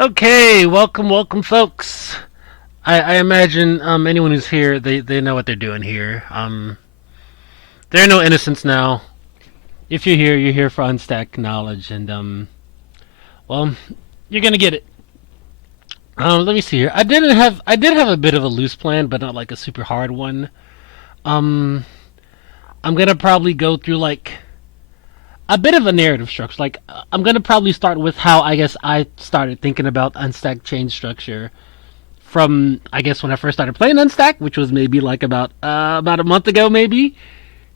Okay, welcome, folks. I imagine anyone who's here, they know what they're doing here. There are no innocents now. If you're here for unstacked knowledge, and well, you're gonna get it. Let me see here. I did have a bit of a loose plan, but not like a super hard one. Um, I'm gonna probably go through like a bit of a narrative structure. Like I'm gonna probably start with how I guess I started thinking about unstacked chain structure from I guess when I first started playing Unstack, which was maybe like about a month ago, maybe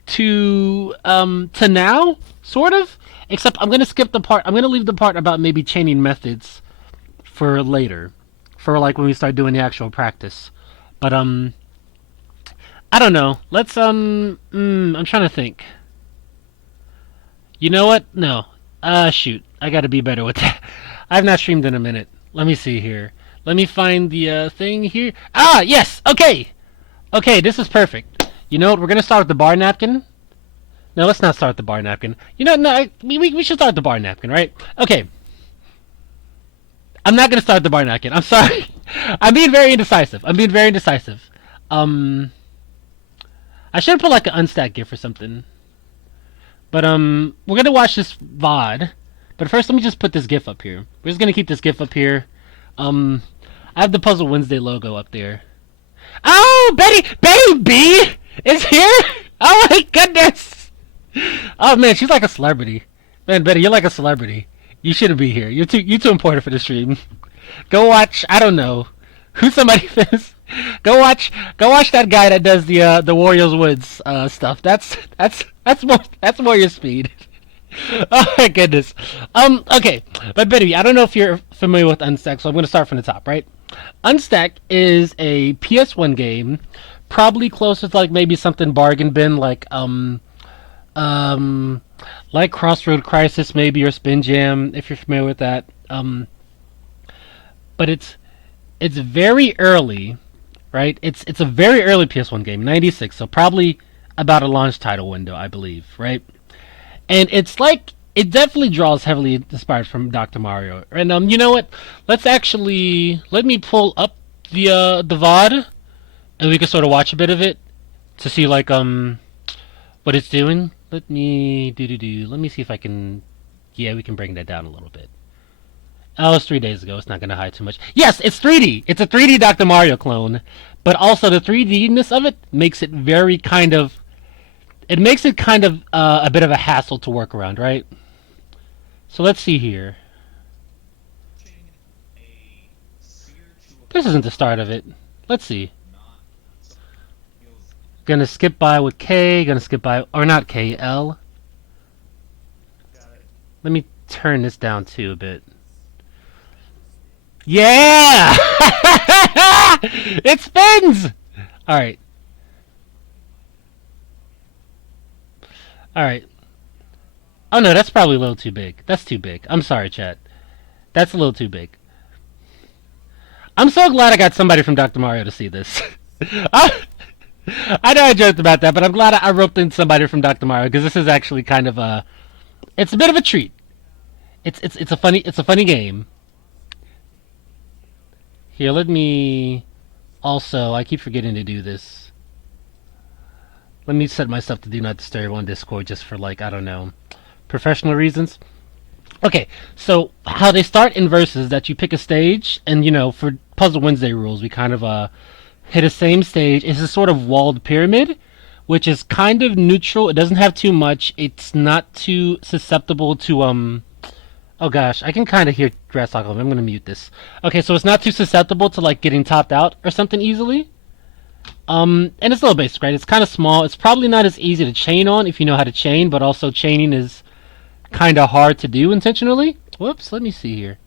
to now, sort of. Except I'm gonna skip the part. I'm gonna leave the part about maybe chaining methods for later, for like when we start doing the actual practice. But I don't know. Let's I'm trying to think. You know what? No. Shoot. I gotta be better with that. I've not streamed in a minute. Let me see here. Let me find the thing here. Ah, yes. Okay. Okay, this is perfect. You know what? We're gonna start with the bar napkin. No, let's not start the bar napkin. You know, no, we should start the bar napkin, right? Okay. I'm not gonna start the bar napkin. I'm sorry. I'm being very indecisive. I'm being very indecisive. Um, I should put like an unstack gif or something. But we're gonna watch this VOD. But first, let me just put this GIF up here. We're just gonna keep this GIF up here. Um, I have the Puzzle Wednesday logo up there. Oh, Betty B is here. Oh my goodness. Oh man, she's like a celebrity. Man, Betty, you're like a celebrity. You shouldn't be here. You're too important for the stream. Go watch. I don't know who somebody is. Go watch that guy that does the Warriors Woods stuff. That's more your speed. Oh my goodness. Okay, but Betty, I don't know if you're familiar with Unstack, so I'm going to start from the top, right? Unstack is a PS1 game, probably closer to like maybe something bargain bin um like Crossroad Crisis maybe or Spin Jam if you're familiar with that. But it's very early, right? It's a very early PS1 game, 96, so probably about a launch title window, I believe, right? And it's like it definitely draws heavily inspired from Dr. Mario. And you know what? Let me pull up the VOD, and we can sort of watch a bit of it to see like what it's doing. Let me see if I can. Yeah, we can bring that down a little bit. Oh, it's 3 days ago. It's not gonna hide too much. Yes, it's 3D. It's a 3D Dr. Mario clone, but also the 3D-ness of it makes it very kind of. It makes it kind of a bit of a hassle to work around, right? So let's see here. This isn't the start of it. Let's see. Gonna skip by with K. Gonna skip by or not K L. Let me turn this down too a bit. Yeah! It spins! Alright. Alright. Oh no, that's probably a little too big. That's too big. I'm sorry, chat. That's a little too big. I'm so glad I got somebody from Dr. Mario to see this. I know I joked about that, but I'm glad I roped in somebody from Dr. Mario because this is actually kind of a. It's a bit of a treat. It's a funny game. Here, let me. Also, I keep forgetting to do this. Let me set myself to do not disturb on Discord just for like I don't know, professional reasons. Okay, so how they start in verses that you pick a stage, and you know for Puzzle Wednesday rules, we kind of hit a same stage. It's a sort of walled pyramid, which is kind of neutral. It doesn't have too much. It's not too susceptible to Oh gosh, I can kind of hear grass talk. I'm gonna mute this. Okay, so it's not too susceptible to like getting topped out or something easily. And it's a little basic, right? It's kind of small. It's probably not as easy to chain on if you know how to chain, but also chaining is kind of hard to do intentionally. Whoops, let me see here.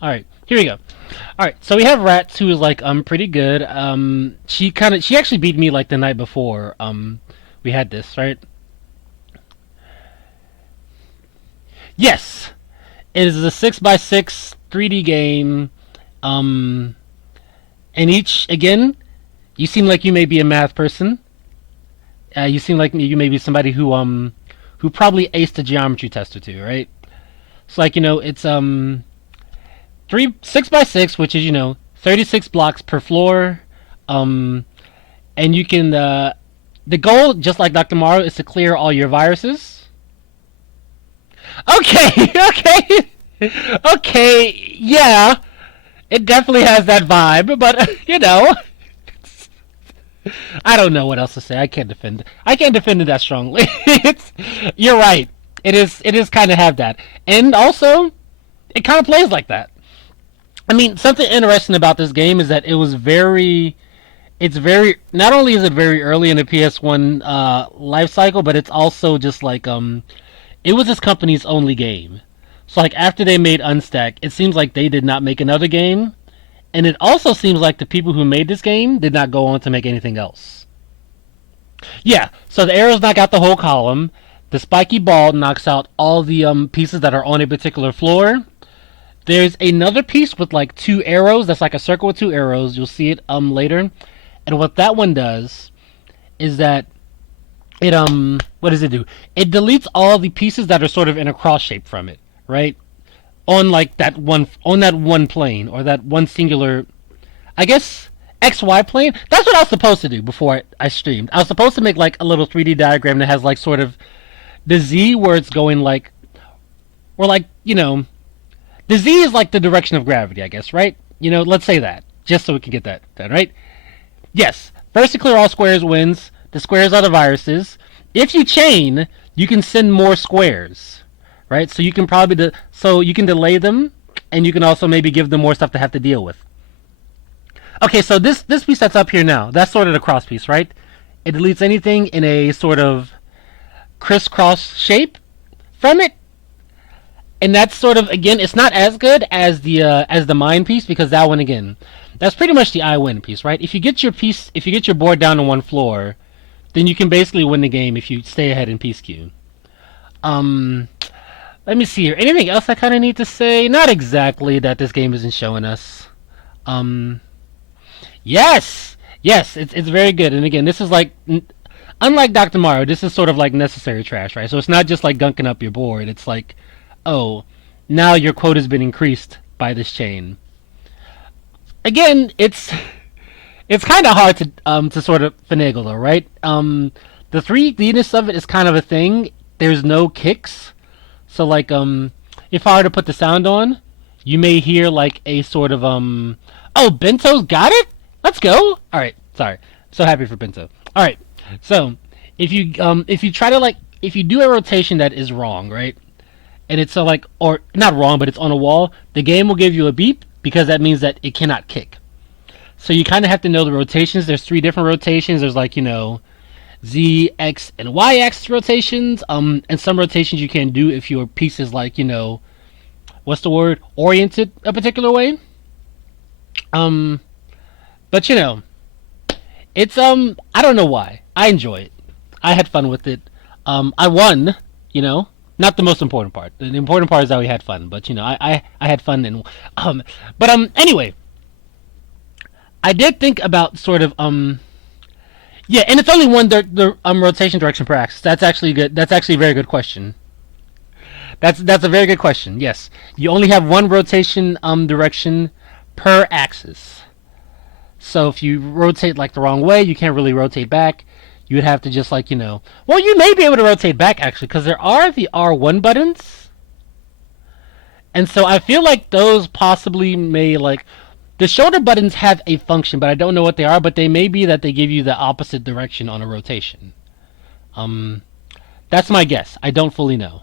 All right, here we go. All right, so we have Rats, who is like pretty good. She actually beat me like the night before. We had this right. Yes, it is a 6x6 3D game. Um, and each again, you seem like you may be a math person. You seem like you may be somebody who probably aced a geometry test or two, right? It's like, it's 6 by 6, which is 36 blocks per floor. And you can the goal, just like Dr. Mario, is to clear all your viruses. Okay, okay, okay, yeah, it definitely has that vibe, but I don't know what else to say. I can't defend. I can't defend it that strongly. You're right. It is. It is kind of have that, and also, it kind of plays like that. I mean, something interesting about this game is that it was very. It's very. Not only is it very early in the PS1 life cycle, but it's also just like it was this company's only game. So like after they made Unstack, it seems like they did not make another game, and it also seems like the people who made this game did not go on to make anything else. Yeah, so the arrows knock out the whole column. The spiky ball knocks out all the pieces that are on a particular floor. There's another piece with like two arrows. That's like a circle with two arrows. You'll see it later. And what that one does is that it what does it do? It deletes all the pieces that are sort of in a cross shape from it, right? On that one plane, or that one singular, I guess, XY plane. That's what I was supposed to do before I streamed. I was supposed to make like a little 3D diagram that has like sort of the Z where it's going like, or like, the Z is like the direction of gravity, I guess, right? Let's say that, just so we can get that done, right? Yes. First to clear all squares wins. The squares are the viruses. If you chain, you can send more squares, right? So you can you can delay them, and you can also maybe give them more stuff to have to deal with. Okay, so this piece that's up here now, that's sort of the cross piece, right? It deletes anything in a sort of crisscross shape from it. And that's sort of, again, it's not as good as the mine piece, because that one, again, that's pretty much the I win piece, right? If you get your board down to one floor, then you can basically win the game if you stay ahead in piece queue. Let me see here. Anything else I kind of need to say? Not exactly that this game isn't showing us. Yes, yes, it's very good. And again, this is like, unlike Dr. Mario, this is sort of like necessary trash, right? So it's not just like gunking up your board. It's like, oh, now your quote has been increased by this chain. Again, it's kind of hard to sort of finagle though, right? The 3Dness of it is kind of a thing. There's no kicks, so like if I were to put the sound on, you may hear like a sort of oh, Bento's got it. Let's go. All right, sorry, so happy for Bento. All right, so if you try to like, if you do a rotation that is wrong, right? And it's like, or not wrong, but it's on a wall, the game will give you a beep, because that means that it cannot kick. So you kind of have to know the rotations. There's 3 different rotations. There's like, Z, X, and Y axis rotations. And some rotations you can do if your piece is like, what's the word? Oriented a particular way. But it's I don't know why. I enjoy it. I had fun with it. I won, not the most important part. The important part is that we had fun. But I had fun, and but anyway, I did think about sort of yeah, and it's only one the rotation direction per axis. That's actually good. That's actually a very good question. That's a very good question. Yes, you only have one rotation direction per axis. So if you rotate like the wrong way, you can't really rotate back. You would have to just like, well, you may be able to rotate back actually, because there are the R1 buttons. And so I feel like those possibly may like, the shoulder buttons have a function, but I don't know what they are, but they may be that they give you the opposite direction on a rotation. That's my guess. I don't fully know.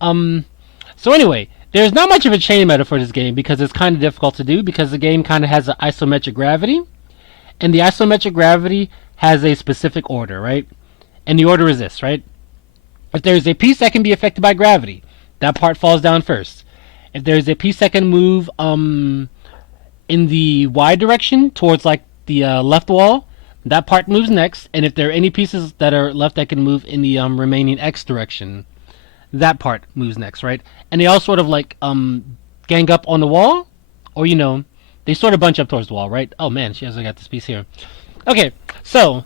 So anyway, there's not much of a chain meta for this game because it's kind of difficult to do, because the game kind of has an isometric gravity, and the isometric gravity has a specific order, right? And the order is this, right? If there's a piece that can be affected by gravity, that part falls down first. If there's a piece that can move in the Y direction towards like the left wall, that part moves next. And if there are any pieces that are left that can move in the remaining X direction, that part moves next, right? And they all sort of like gang up on the wall, or they sort of bunch up towards the wall, right? Oh man, she hasn't got this piece here. Okay, so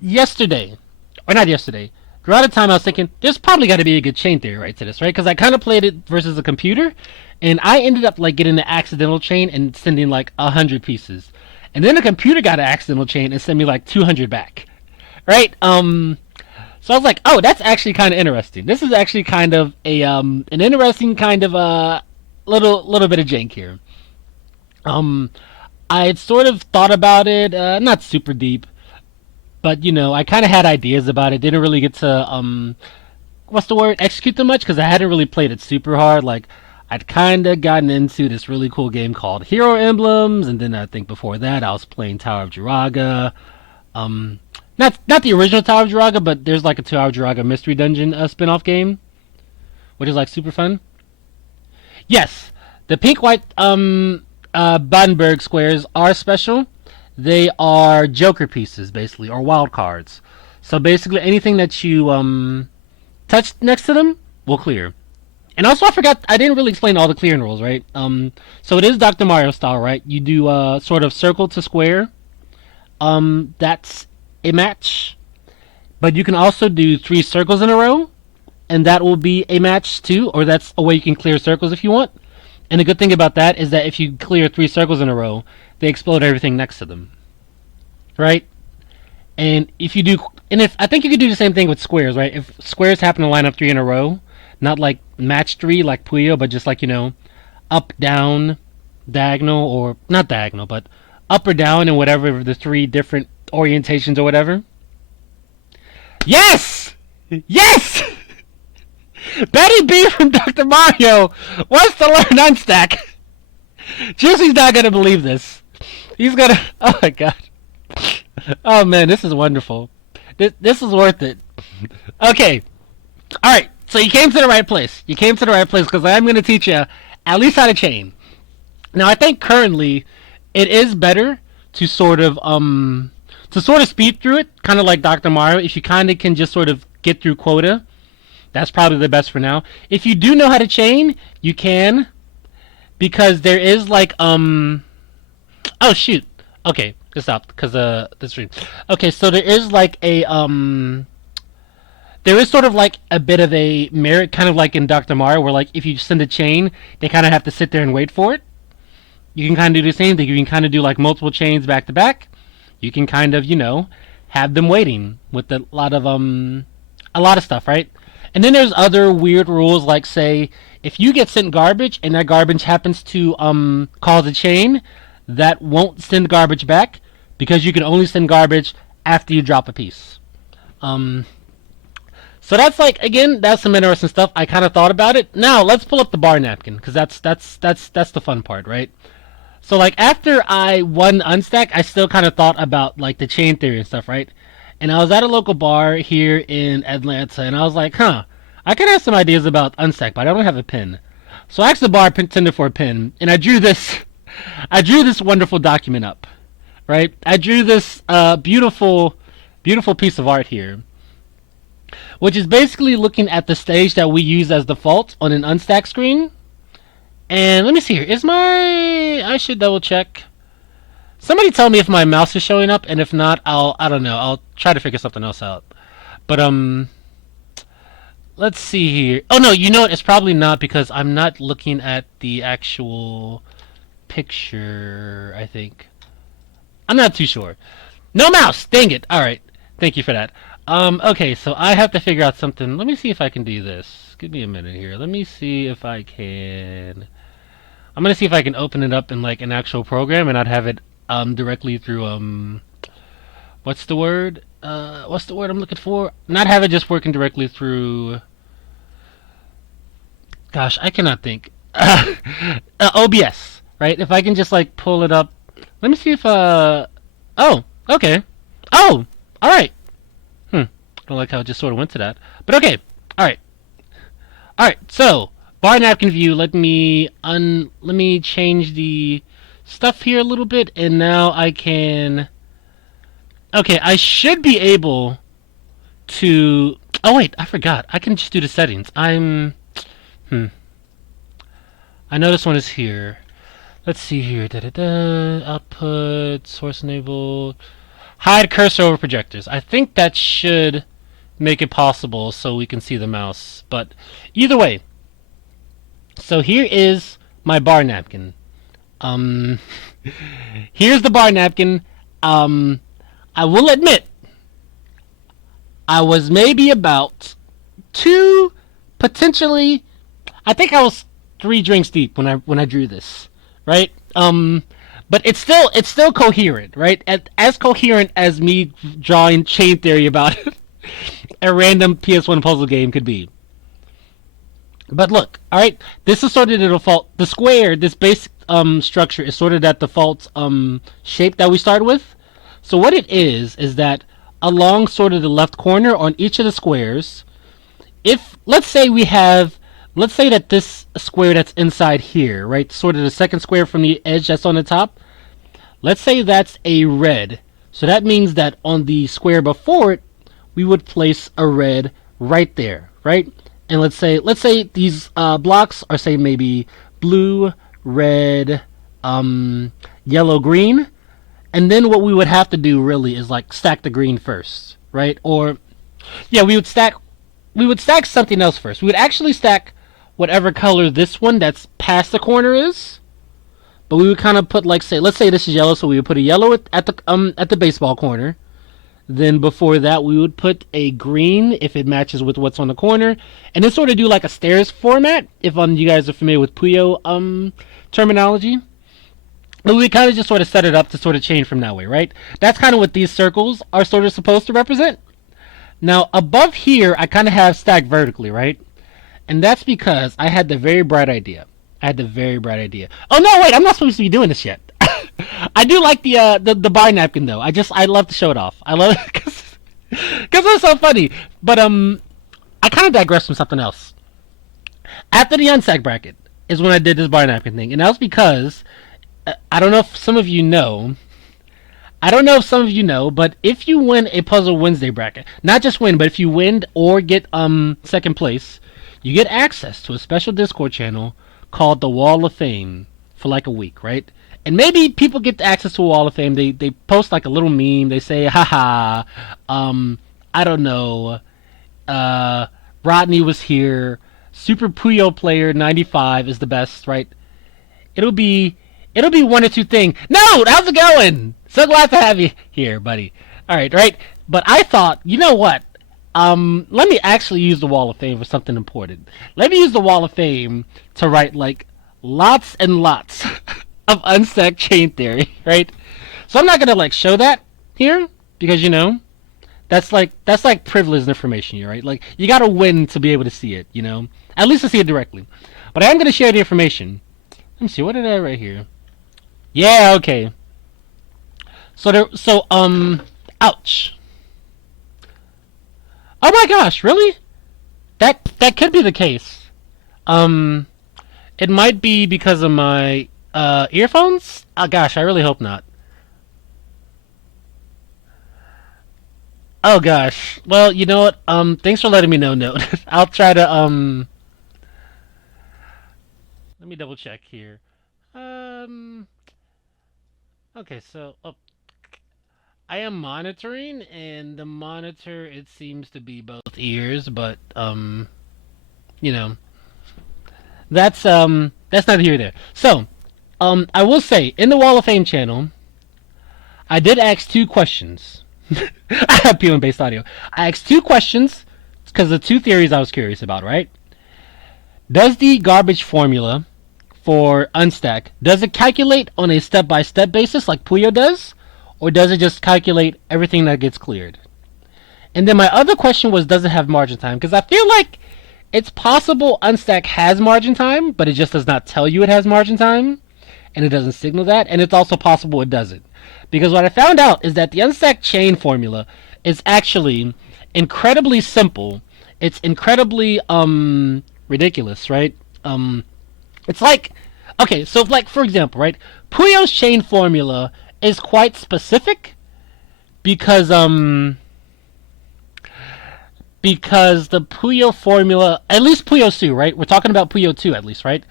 yesterday, or not yesterday, throughout the time I was thinking, there's probably got to be a good chain theory right to this, right? Because I kind of played it versus a computer, and I ended up like getting an accidental chain and sending like 100 pieces, and then the computer got an accidental chain and sent me like 200 back, right? So I was like, oh, that's actually kind of interesting. This is actually kind of a an interesting kind of little bit of jank here. Um, I had sort of thought about it, not super deep, but I kind of had ideas about it. Didn't really get to what's the word, execute them much because I hadn't really played it super hard. Like I'd kind of gotten into this really cool game called Hero Emblems, and then I think before that I was playing Tower of Jiraga. Um, not the original Tower of Jiraga, but there's like a Tower of Jiraga Mystery Dungeon spin-off game, which is like super fun. Yes, the pink white Badenberg squares are special. They are Joker pieces, basically, or wild cards. So basically, anything that you touch next to them will clear. And also, I forgot, I didn't really explain all the clearing rules, right? So it is Dr. Mario style, right? You do sort of circle to square. That's a match. But you can also do 3 circles in a row, and that will be a match too, or that's a way you can clear circles if you want. And the good thing about that is that if you clear 3 circles in a row, they explode everything next to them, right? And if you do, and if I think you could do the same thing with squares, right? If squares happen to line up 3 in a row, not like match 3 like Puyo, but just like up, down, diagonal, or not diagonal, but up or down in whatever the 3 different orientations or whatever. Yes, yes. Betty B from Dr. Mario wants to learn Unstack. Juicy's not gonna believe this. He's gonna. Oh my god. Oh man, this is wonderful. This is worth it. Okay. All right. So you came to the right place. You came to the right place because I'm gonna teach you at least how to chain. Now I think currently it is better to sort of speed through it, kind of like Dr. Mario. If you kind of can just sort of get through quota, that's probably the best for now. If you do know how to chain, you can, because there is like oh shoot. Okay, just stop because the stream. Okay, so there is like a there is sort of like a bit of a merit, kind of like in Dr. Mario, where like if you send a chain, they kind of have to sit there and wait for it. You can kind of do the same thing. You can kind of do like multiple chains back to back. You can kind of have them waiting with a lot of stuff, right? And then there's other weird rules, like say if you get sent garbage and that garbage happens to cause a chain, that won't send garbage back because you can only send garbage after you drop a piece. So that's like, again, that's some interesting stuff. I kind of thought about it. Now let's pull up the bar napkin because that's the fun part, right? So like after I won Unstack, I still kind of thought about like the chain theory and stuff, right? And I was at a local bar here in Atlanta, and I was like, I can have some ideas about Unstack, but I don't have a pen. So I asked the bartender for a pen, and I drew this wonderful document up, right? I drew this beautiful piece of art here, which is basically looking at the stage that we use as default on an Unstack screen. And let me see here. I should double check. Somebody tell me if my mouse is showing up, and if not, I don't know. I'll try to figure something else out. But let's see here. Oh no, you know what? It's probably not because I'm not looking at the actual picture, I think. I'm not too sure. No mouse! Dang it! Alright. Thank you for that. Okay, so I have to figure out something. Let me see if I can do this. Give me a minute here. Let me see if I can. I'm gonna see if I can open it up in like an actual program and not have it directly through what's the word? What's the word I'm looking for? Not have it just working directly through. Gosh, I cannot think. OBS, right? If I can just like pull it up. Let me see if oh, okay. Oh, all right. I don't like how it just sort of went to that. But okay. All right. All right. So, bar napkin view. Let me change the stuff here a little bit, and now I can. Okay, I should be able to. Oh wait, I forgot. I can just do the settings. I know this one is here. Let's see here. Output, source enabled, hide cursor over projectors. I think that should make it possible so we can see the mouse. But either way, so here is my bar napkin. Um, Here's the bar napkin. I will admit, I was maybe about two, potentially, I think I was 3 drinks deep when I drew this, right? But it's still coherent, right? As coherent as me drawing chain theory about a random PS1 puzzle game could be. But look, all right, this is sort of the default. The square, this basic structure, is sort of that default shape that we start with. So what it is that along sort of the left corner on each of the squares, if let's say that this square that's inside here, right, sort of the second square from the edge that's on the top, let's say that's a red. So that means that on the square before it, we would place a red right there, right? And let's say these blocks are, say, maybe blue, red, yellow, green, and then what we would have to do really is like stack the green first, right? Or yeah, we would stack something else first. We would actually stack whatever color this one that's past the corner is, but we would kind of put, like, say, let's say this is yellow, so we would put a yellow at the baseball corner. Then before that, we would put a green if it matches with what's on the corner, and then sort of do like a stairs format. If you guys are familiar with Puyo terminology, but we kind of just sort of set it up to sort of chain from that way, right? That's kind of what these circles are sort of supposed to represent. Now above here, I kind of have stacked vertically, right? And that's because I had the very bright idea. Oh no, wait! I'm not supposed to be doing this yet. I do like the bar napkin though. I love to show it off. I love it because it's so funny. But I kind of digress from something else. After the unstack bracket is when I did this bar napkin thing, and that was because I don't know if some of you know. But if you win a Puzzle Wednesday bracket, not just win, but if you win or get second place, you get access to a special Discord channel called the Wall of Fame for like a week, right? And maybe people get access to a Wall of Fame. They post like a little meme. They say, haha, I don't know, Rodney was here. Super Puyo player 95 is the best, right? It'll be one or two things. No, how's it going? So glad to have you here, buddy. All right, right? But I thought, you know what? Let me actually use the Wall of Fame for something important. Let me use the Wall of Fame to write like lots and lots of unstacked chain theory, right? So I'm not gonna like show that here because that's like privileged information here, right? Like you gotta win to be able to see it, at least to see it directly. But I am gonna share the information. Let me see, what did I write here? Yeah, okay. So ouch. Oh my gosh, really? That could be the case. It might be because of my earphones? Oh gosh, I really hope not. Oh gosh. Well, you know what? Thanks for letting me know, Note. I'll try to let me double check here. Um okay, so I am monitoring, and the monitor, it seems to be both ears, but you know, that's neither here nor there. So, I will say in the Wall of Fame channel, I did ask 2 questions. I have P1 based audio. I asked 2 questions because the 2 theories I was curious about. Right? Does the garbage formula for unstack, does it calculate on a step-by-step basis like Puyo does, or does it just calculate everything that gets cleared? And then my other question was, does it have margin time? Because I feel like it's possible Unstack has margin time, but it just does not tell you it has margin time, and it doesn't signal that. And it's also possible it doesn't. Because what I found out is that the Unstack chain formula is actually incredibly simple. It's incredibly ridiculous, right? It's like, okay, so like for example, right? Puyo's chain formula is quite specific because the Puyo formula, at least Puyo 2, right? We're talking about Puyo 2 at least, right?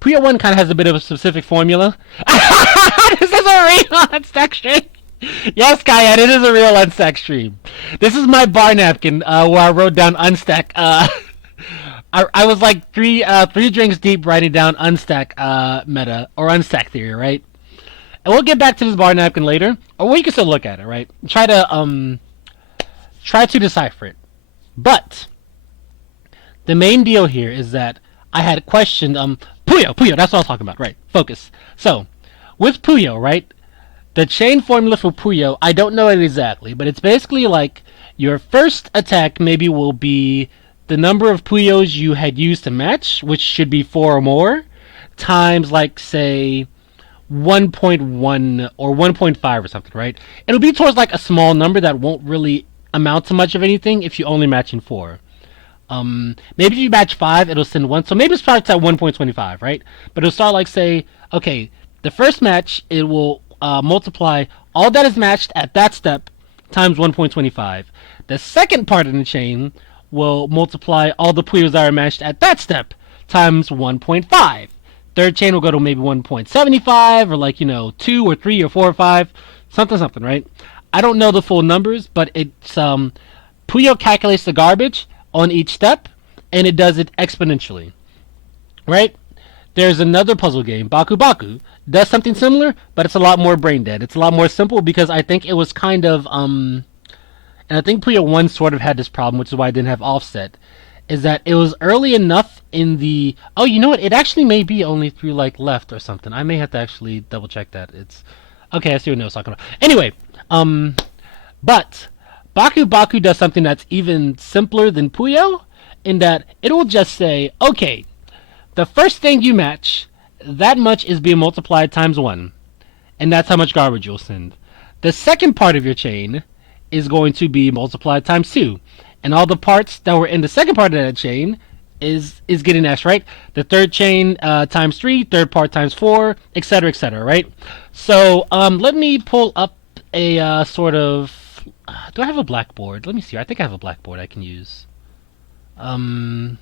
Puyo 1 kind of has a bit of a specific formula. This is a real Unstack chain. Yes, Kayat, it is a real Unstack stream. This is my bar napkin where I wrote down Unstack. I was like three drinks deep writing down Unstack meta or Unstack theory, right? And we'll get back to this bar napkin later, or we can still look at it, right? Try to decipher it. But the main deal here is that I had questioned Puyo, that's what I was talking about, right? Focus. So with Puyo, right? The chain formula for Puyo, I don't know it exactly, but it's basically like your first attack maybe will be the number of Puyos you had used to match, which should be 4 or more, times like say 1.1 or 1.5 or something, right? It'll be towards like a small number that won't really amount to much of anything if you only match in 4. Maybe if you match 5, it'll send 1. So maybe it starts at 1.25, right? But it'll start like say, okay, the first match, it will multiply all that is matched at that step times 1.25. The second part of the chain will multiply all the Puyos that are matched at that step times 1.5. Third chain will go to maybe 1.75 or like, 2 or 3 or 4 or 5, something, right? I don't know the full numbers, but it's Puyo calculates the garbage on each step, and it does it exponentially, right? There's another puzzle game, Baku Baku, does something similar, but it's a lot more brain dead. It's a lot more simple because I think it was kind of, and I think Puyo 1 sort of had this problem, which is why I didn't have offset, is that it was early enough in the, oh, you know what, it actually may be only through, like, left or something. I may have to actually double check that. It's, okay, I see what I was talking about. Anyway, but Baku Baku does something that's even simpler than Puyo, in that it will just say, okay, the first thing you match, that much is being multiplied times 1. And that's how much garbage you'll send. The second part of your chain is going to be multiplied times 2. And all the parts that were in the second part of that chain is getting S, right? The third chain times 3, third part times 4, etc., right? So let me pull up a sort of... do I have a blackboard? Let me see. I think I have a blackboard I can use. Let's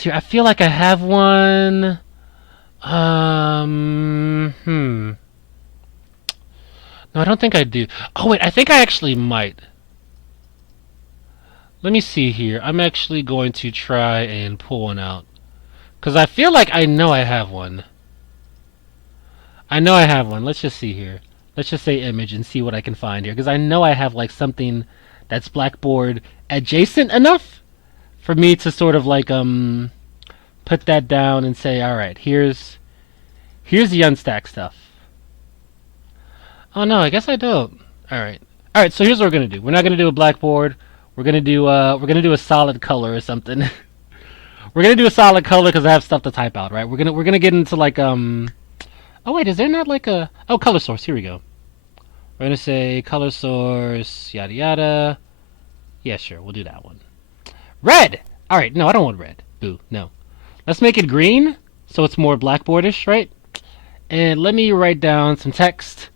see. I feel like I have one. No, I don't think I do. Oh, wait. I think I actually might. Let me see here. I'm actually going to try and pull one out. Because I feel like I know I have one. I know I have one. Let's just see here. Let's just say image and see what I can find here. Because I know I have like something that's Blackboard adjacent enough for me to sort of like put that down and say, all right, here's the unstack stuff. Oh no, I guess I don't. All right. So here's what we're gonna do. We're not gonna do a Blackboard. We're gonna do a solid color or something. We're gonna do a solid color because I have stuff to type out. Right. We're gonna get into like Oh wait, is there not like a color source? Here we go. We're gonna say color source yada yada. Yeah, sure, we'll do that one. Red. All right. No, I don't want red. Boo. No. Let's make it green so it's more blackboardish, right? And let me write down some text.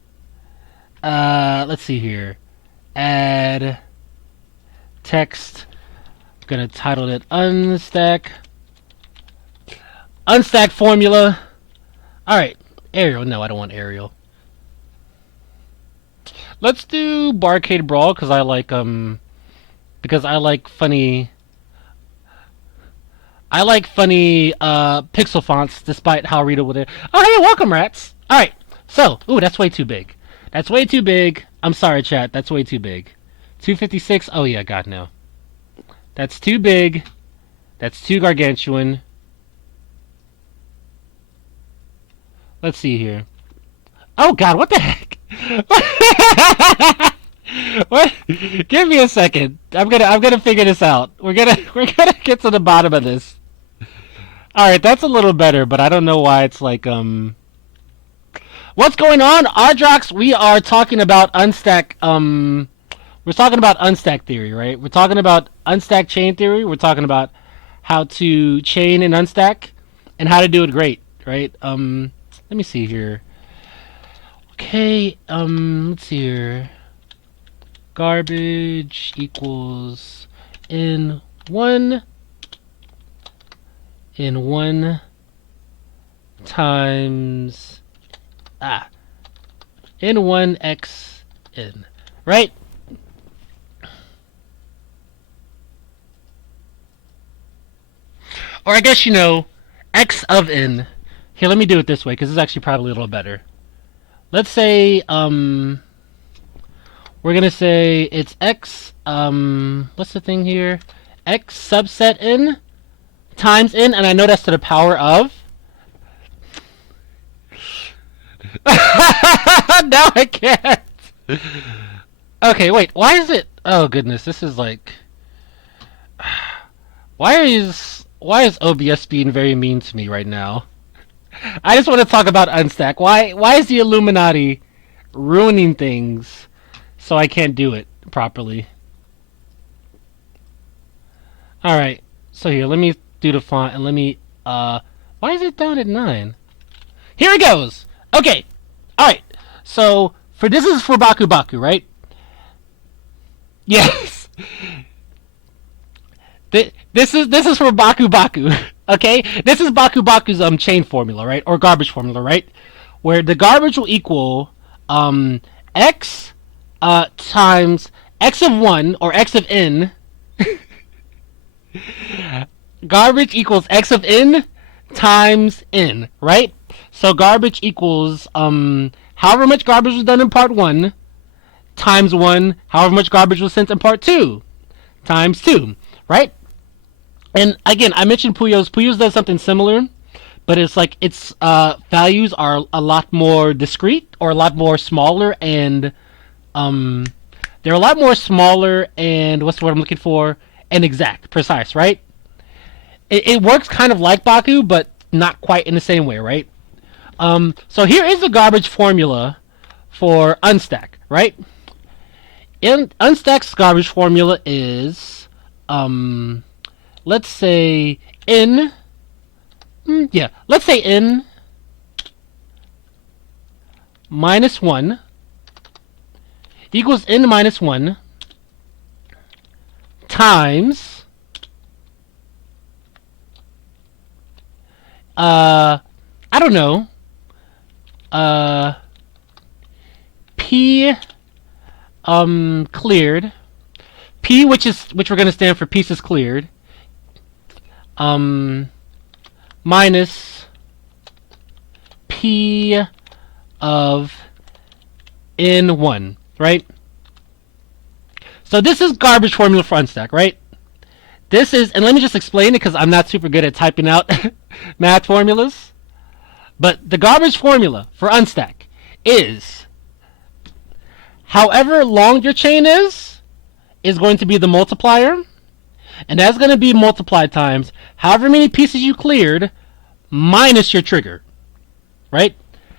Let's see here. Add text. I'm gonna title it Unstack formula. All right. Arial. No, I don't want Arial. Let's do Barcade Brawl because I like funny. I like funny pixel fonts, despite how readable they are. Oh, hey, welcome, rats. All right. So, ooh, that's way too big. That's way too big. I'm sorry, chat. That's way too big. 256. Oh yeah, God no. That's too big. That's too gargantuan. Let's see here. Oh God, what the heck? What? Give me a second. I'm gonna figure this out. We're gonna get to the bottom of this. All right, that's a little better, but I don't know why it's like What's going on, Ardrox? We are talking about unstack. We're talking about unstack theory, right? We're talking about unstack chain theory. We're talking about how to chain and unstack, and how to do it great, right? Let me see here. Okay, let's see here. Garbage equals in one times N1 X N, right? Or I guess, X of N. Here, let me do it this way, because it's actually probably a little better. Let's say, we're going to say it's X, what's the thing here? X subset N times N, and I know that's to the power of. Now I can't. Okay, wait. Why is it? Oh goodness, this is like. Why is OBS being very mean to me right now? I just want to talk about Unstack. Why is the Illuminati ruining things so I can't do it properly? All right. So here, let me do the font and let me. Why is it down at 9? Here it goes. Okay. All right. So this is for Baku Baku, right? Yes. This is for Baku Baku. Okay. This is Baku Baku's chain formula, right, or garbage formula, right, where the garbage will equal x times x of 1 or x of n. Garbage equals x of n times n, right? So garbage equals however much garbage was done in part 1 times 1, however much garbage was sent in part 2 times 2, right? And again, I mentioned Puyo's. Puyo's does something similar, but it's like its values are a lot more discrete or a lot more smaller, and they're a lot more smaller and what's the word I'm looking for? And exact, precise, right? It works kind of like Baku, but not quite in the same way, right? So here is the garbage formula for Unstack, right? In Unstack's garbage formula is, let's say n, let's say n minus 1 equals n minus 1 times I don't know, P cleared, P which we're going to stand for pieces cleared, minus P of N1, right? So this is garbage formula for Unstack, right? This is, and let me just explain it because I'm not super good at typing out math formulas. But the garbage formula for Unstack is however long your chain is going to be the multiplier, and that's going to be multiplied times however many pieces you cleared minus your trigger, right?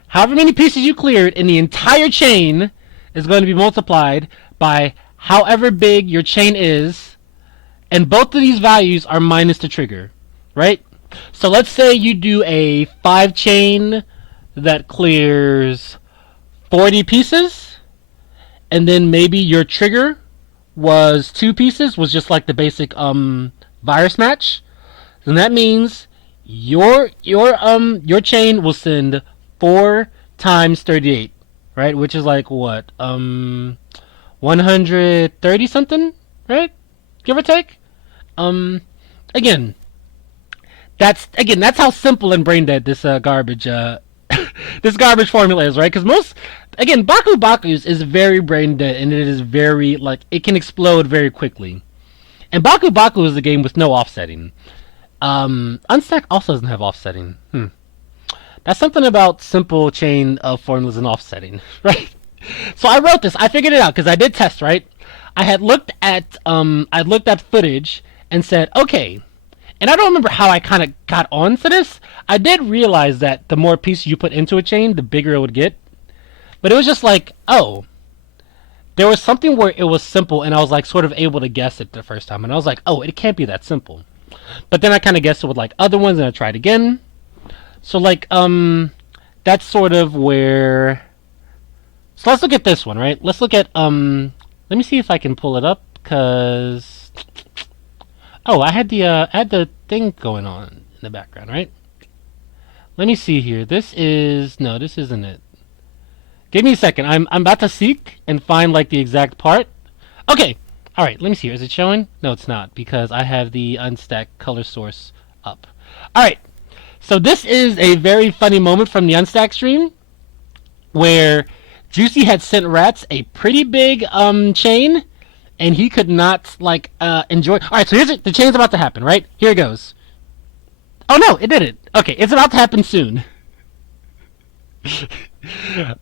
However many pieces you cleared in the entire chain is going to be multiplied by however big your chain is, and both of these values are minus the trigger, right? So let's say you do a 5 chain that clears 40 pieces, and then maybe your trigger was 2 pieces, was just like the basic virus match. Then that means your chain will send 4 times 38, right? Which is like what, 130 something, right? Give or take. Again, that's how simple and brain dead this garbage this garbage formula is, right? Because Baku Baku's is very brain dead, and it is very, like, it can explode very quickly. And Baku Baku is a game with no offsetting. Unstack also doesn't have offsetting. That's something about simple chain of formulas and offsetting, right? So I wrote this. I figured it out because I did test, right? I had looked at footage and said, okay. And I don't remember how I kind of got onto this. I did realize that the more pieces you put into a chain, the bigger it would get. But it was just like, oh, there was something where it was simple, and I was like sort of able to guess it the first time. And I was like, oh, it can't be that simple. But then I kind of guessed it with like other ones, and I tried again. So like, that's sort of where. So let's look at this one, right? Let's look at let me see if I can pull it up, cause I had the thing going on in the background, right? Let me see here. This isn't it. Give me a second. I'm about to seek and find like the exact part. Okay. All right. Let me see here. Is it showing? No, it's not because I have the Unstack color source up. All right. So this is a very funny moment from the Unstack stream where Juicy had sent Rats a pretty big chain, and he could not like enjoy. All right. So here's it. The chain's about to happen. Right here it goes. Oh no, it didn't. Okay, it's about to happen soon.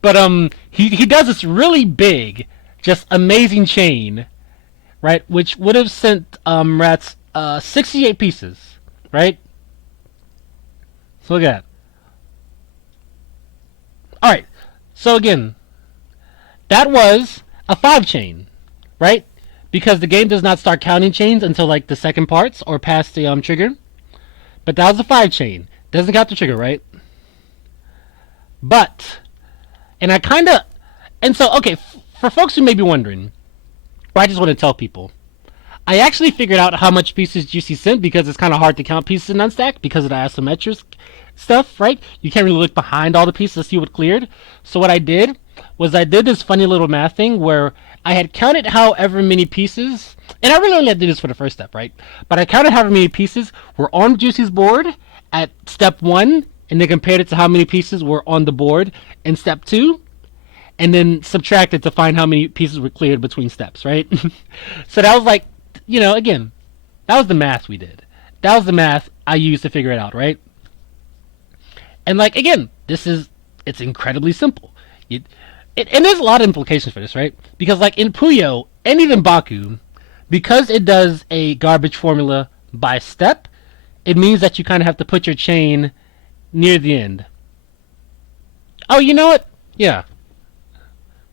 But he does this really big, just amazing chain, right? Which would have sent Rats 68 pieces, right? So look at that. All right. So again, that was a 5 chain, right? Because the game does not start counting chains until like the second parts or past the trigger. But that was a 5 chain. Doesn't count the trigger, right? But, and I kind of, and so, okay, for folks who may be wondering, or I just want to tell people, I actually figured out how much pieces Juicy sent because it's kind of hard to count pieces in Unstack because of the asymmetric stuff, right? You can't really look behind all the pieces to see what cleared. So what I did was I did this funny little math thing where I had counted however many pieces, and I really only had to do this for the first step, right? But I counted however many pieces were on Juicy's board at step 1, and then compared it to how many pieces were on the board in step 2, and then subtracted to find how many pieces were cleared between steps, right? So that was like, you know, again, that was the math we did. That was the math I used to figure it out, right? And like, again, it's incredibly simple. And there's a lot of implications for this, right? Because like in Puyo and even Baku, because it does a garbage formula by step, it means that you kind of have to put your chain near the end. Oh, you know what? Yeah.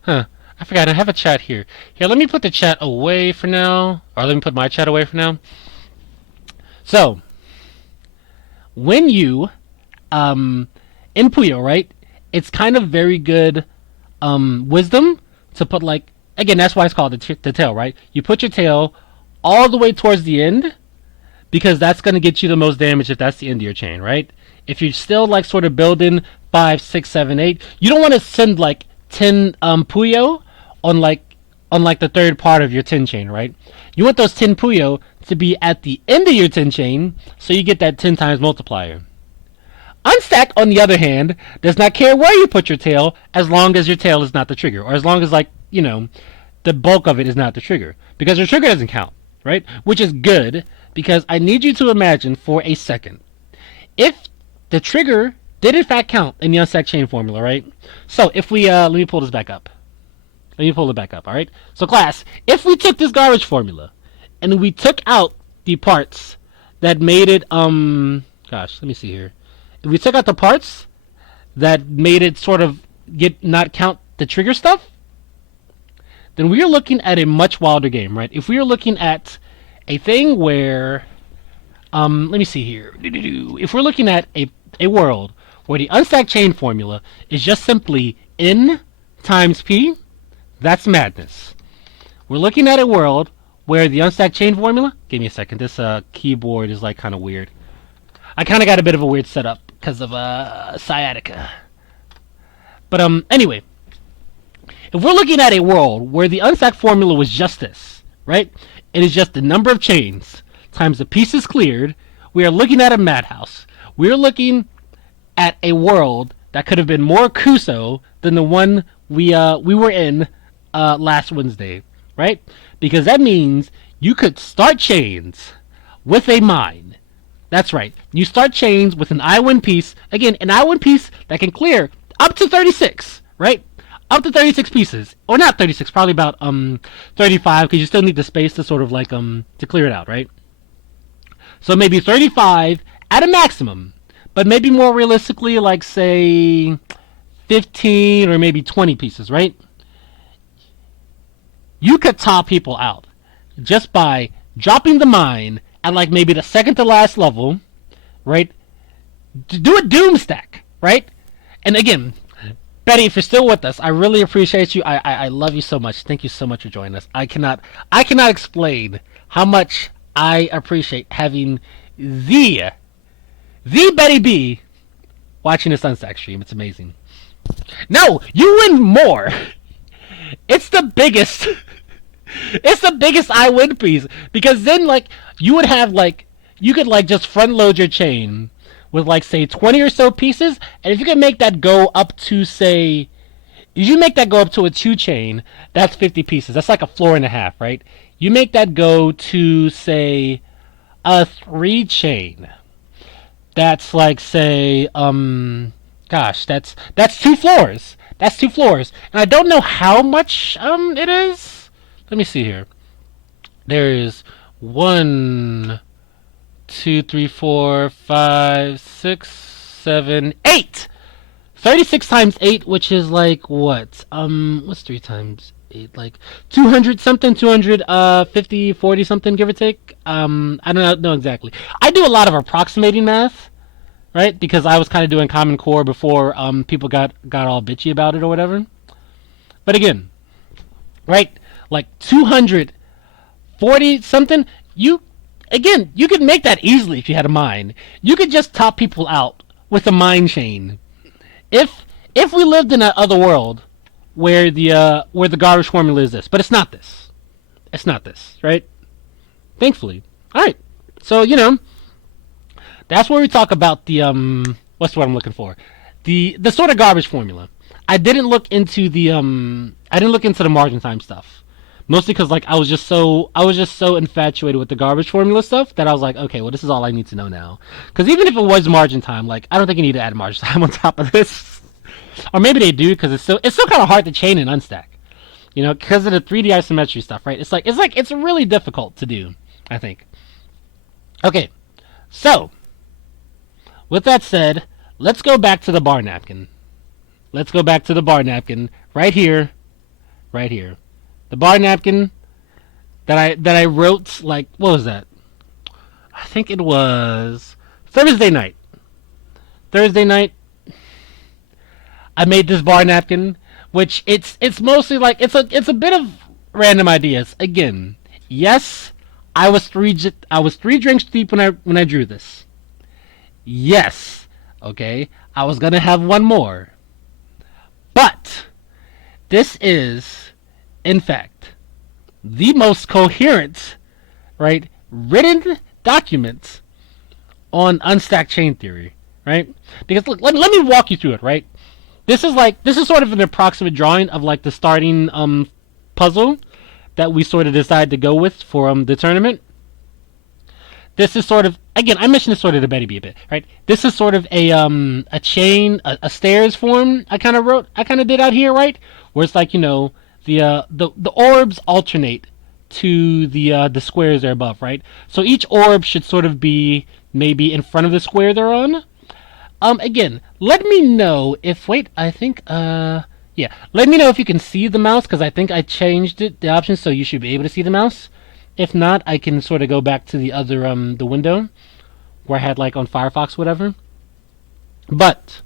Huh. I forgot. I have a chat here. Here, let me put the chat away for now. Or let me put my chat away for now. So, when you, in Puyo, right? It's kind of very good wisdom to put like, again, that's why it's called the tail, right? You put your tail all the way towards the end because that's going to get you the most damage if that's the end of your chain, right? If you're still like sort of building 5, 6, 7, 8, you don't want to send like 10 Puyo on like the third part of your 10 chain, right? You want those 10 Puyo to be at the end of your 10 chain so you get that 10 times multiplier. Unstack, on the other hand, does not care where you put your tail as long as your tail is not the trigger, or as long as, like, you know, the bulk of it is not the trigger, because your trigger doesn't count, right? Which is good, because I need you to imagine for a second, if the trigger did in fact count in the Unstack chain formula, right? So if we, let me pull this back up. Let me pull it back up, all right? So class, if we took this garbage formula, and we took out the parts that made it, gosh, let me see here. If we took out the parts that made it sort of not count the trigger stuff, then we are looking at a much wilder game, right? If we are looking at a thing where, let me see here. If we're looking at a world where the Unstack chain formula is just simply N times P, that's madness. We're looking at a world where the Unstack chain formula, give me a second, this keyboard is like kind of weird. I kind of got a bit of a weird setup because of sciatica. But anyway, if we're looking at a world where the Unstack formula was just this, right? It is just the number of chains times the pieces cleared. We are looking at a madhouse. We are looking at a world that could have been more Kuso than the one we were in last Wednesday, right? Because that means you could start chains with a mine. That's right. You start chains with an I-1 piece. Again, an I-1 piece that can clear up to 36, right? Up to 36 pieces. Or not 36, probably about 35, because you still need the space to sort of like to clear it out, right? So maybe 35 at a maximum. But maybe more realistically, like say 15 or maybe 20 pieces, right? You could top people out just by dropping the mine at like maybe the second to last level, right? To do a doom stack, right? And again, Betty, if you're still with us, I really appreciate you. I love you so much. Thank you so much for joining us. I cannot explain how much I appreciate having the Betty B watching this Unstack stream. It's amazing. No, you win more. It's the biggest. It's the biggest I win piece because then like you would have like you could like just front load your chain with like say 20 or so pieces, and if you can make that go up to say if you make that go up to a 2 chain, that's 50 pieces. That's like a floor and a half, right? You make that go to say a 3 chain. That's like say gosh, that's 2 floors. That's 2 floors. And I don't know how much it is. Let me see here. There's 1, 2, 3, 4, 5, 6, 7, 8. 36 times 8, which is like what? What's 3 times 8? Like 200 something, 250, 40 something, give or take. I don't know exactly. I do a lot of approximating math, right? Because I was kind of doing Common Core before people got all bitchy about it or whatever. But again, right? Like 240 something, you could make that easily if you had a mine. You could just top people out with a mine chain. If we lived in that other world where the garbage formula is this, but it's not this. It's not this, right? Thankfully. Alright. So, that's where we talk about the what's what I'm looking for? The sort of garbage formula. I didn't look into the margin time stuff. Mostly because like I was just so infatuated with the garbage formula stuff that I was like, okay, well this is all I need to know now. Because even if it was margin time, like I don't think you need to add margin time on top of this, or maybe they do because it's still kind of hard to chain and unstack, because of the 3D isometry stuff, right? It's really difficult to do, I think. Okay, so with that said, let's go back to the bar napkin. Let's go back to the bar napkin right here, right here. The bar napkin that I wrote, like, what was that? I think it was Thursday night. Thursday night, I made this bar napkin, which it's mostly like it's a bit of random ideas. Again, yes, I was three drinks deep when I drew this. Yes, okay, I was gonna have one more, but this is in fact the most coherent, right, written document on unstacked chain theory, right? Because look, let me walk you through it, right? This is sort of an approximate drawing of like the starting puzzle that we sort of decided to go with for the tournament. This is sort of, again, I mentioned this sort of to Betty B a bit, right? This is sort of a chain, a stairs form I kind of did out here, right? Where it's like, the orbs alternate to the squares they're above, right? So each orb should sort of be maybe in front of the square they're on. Again, let me know if I think yeah, let me know if you can see the mouse because I think I changed the options so you should be able to see the mouse. If not, I can sort of go back to the other the window where I had like on Firefox whatever. But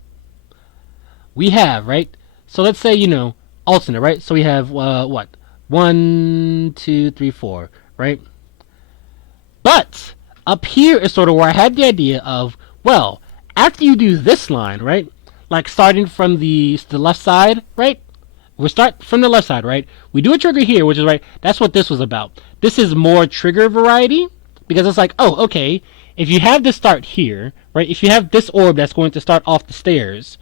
we have, right? So let's say, alternate, right? So we have what? 1, 2, 3, 4, right? But up here is sort of where I had the idea of, well, after you do this line, right? Like starting from the left side, right? We start from the left side, right? We do a trigger here, which is right. That's what this was about. This is more trigger variety because it's like, oh, okay. If you have this start here, right? If you have this orb that's going to start off the stairs,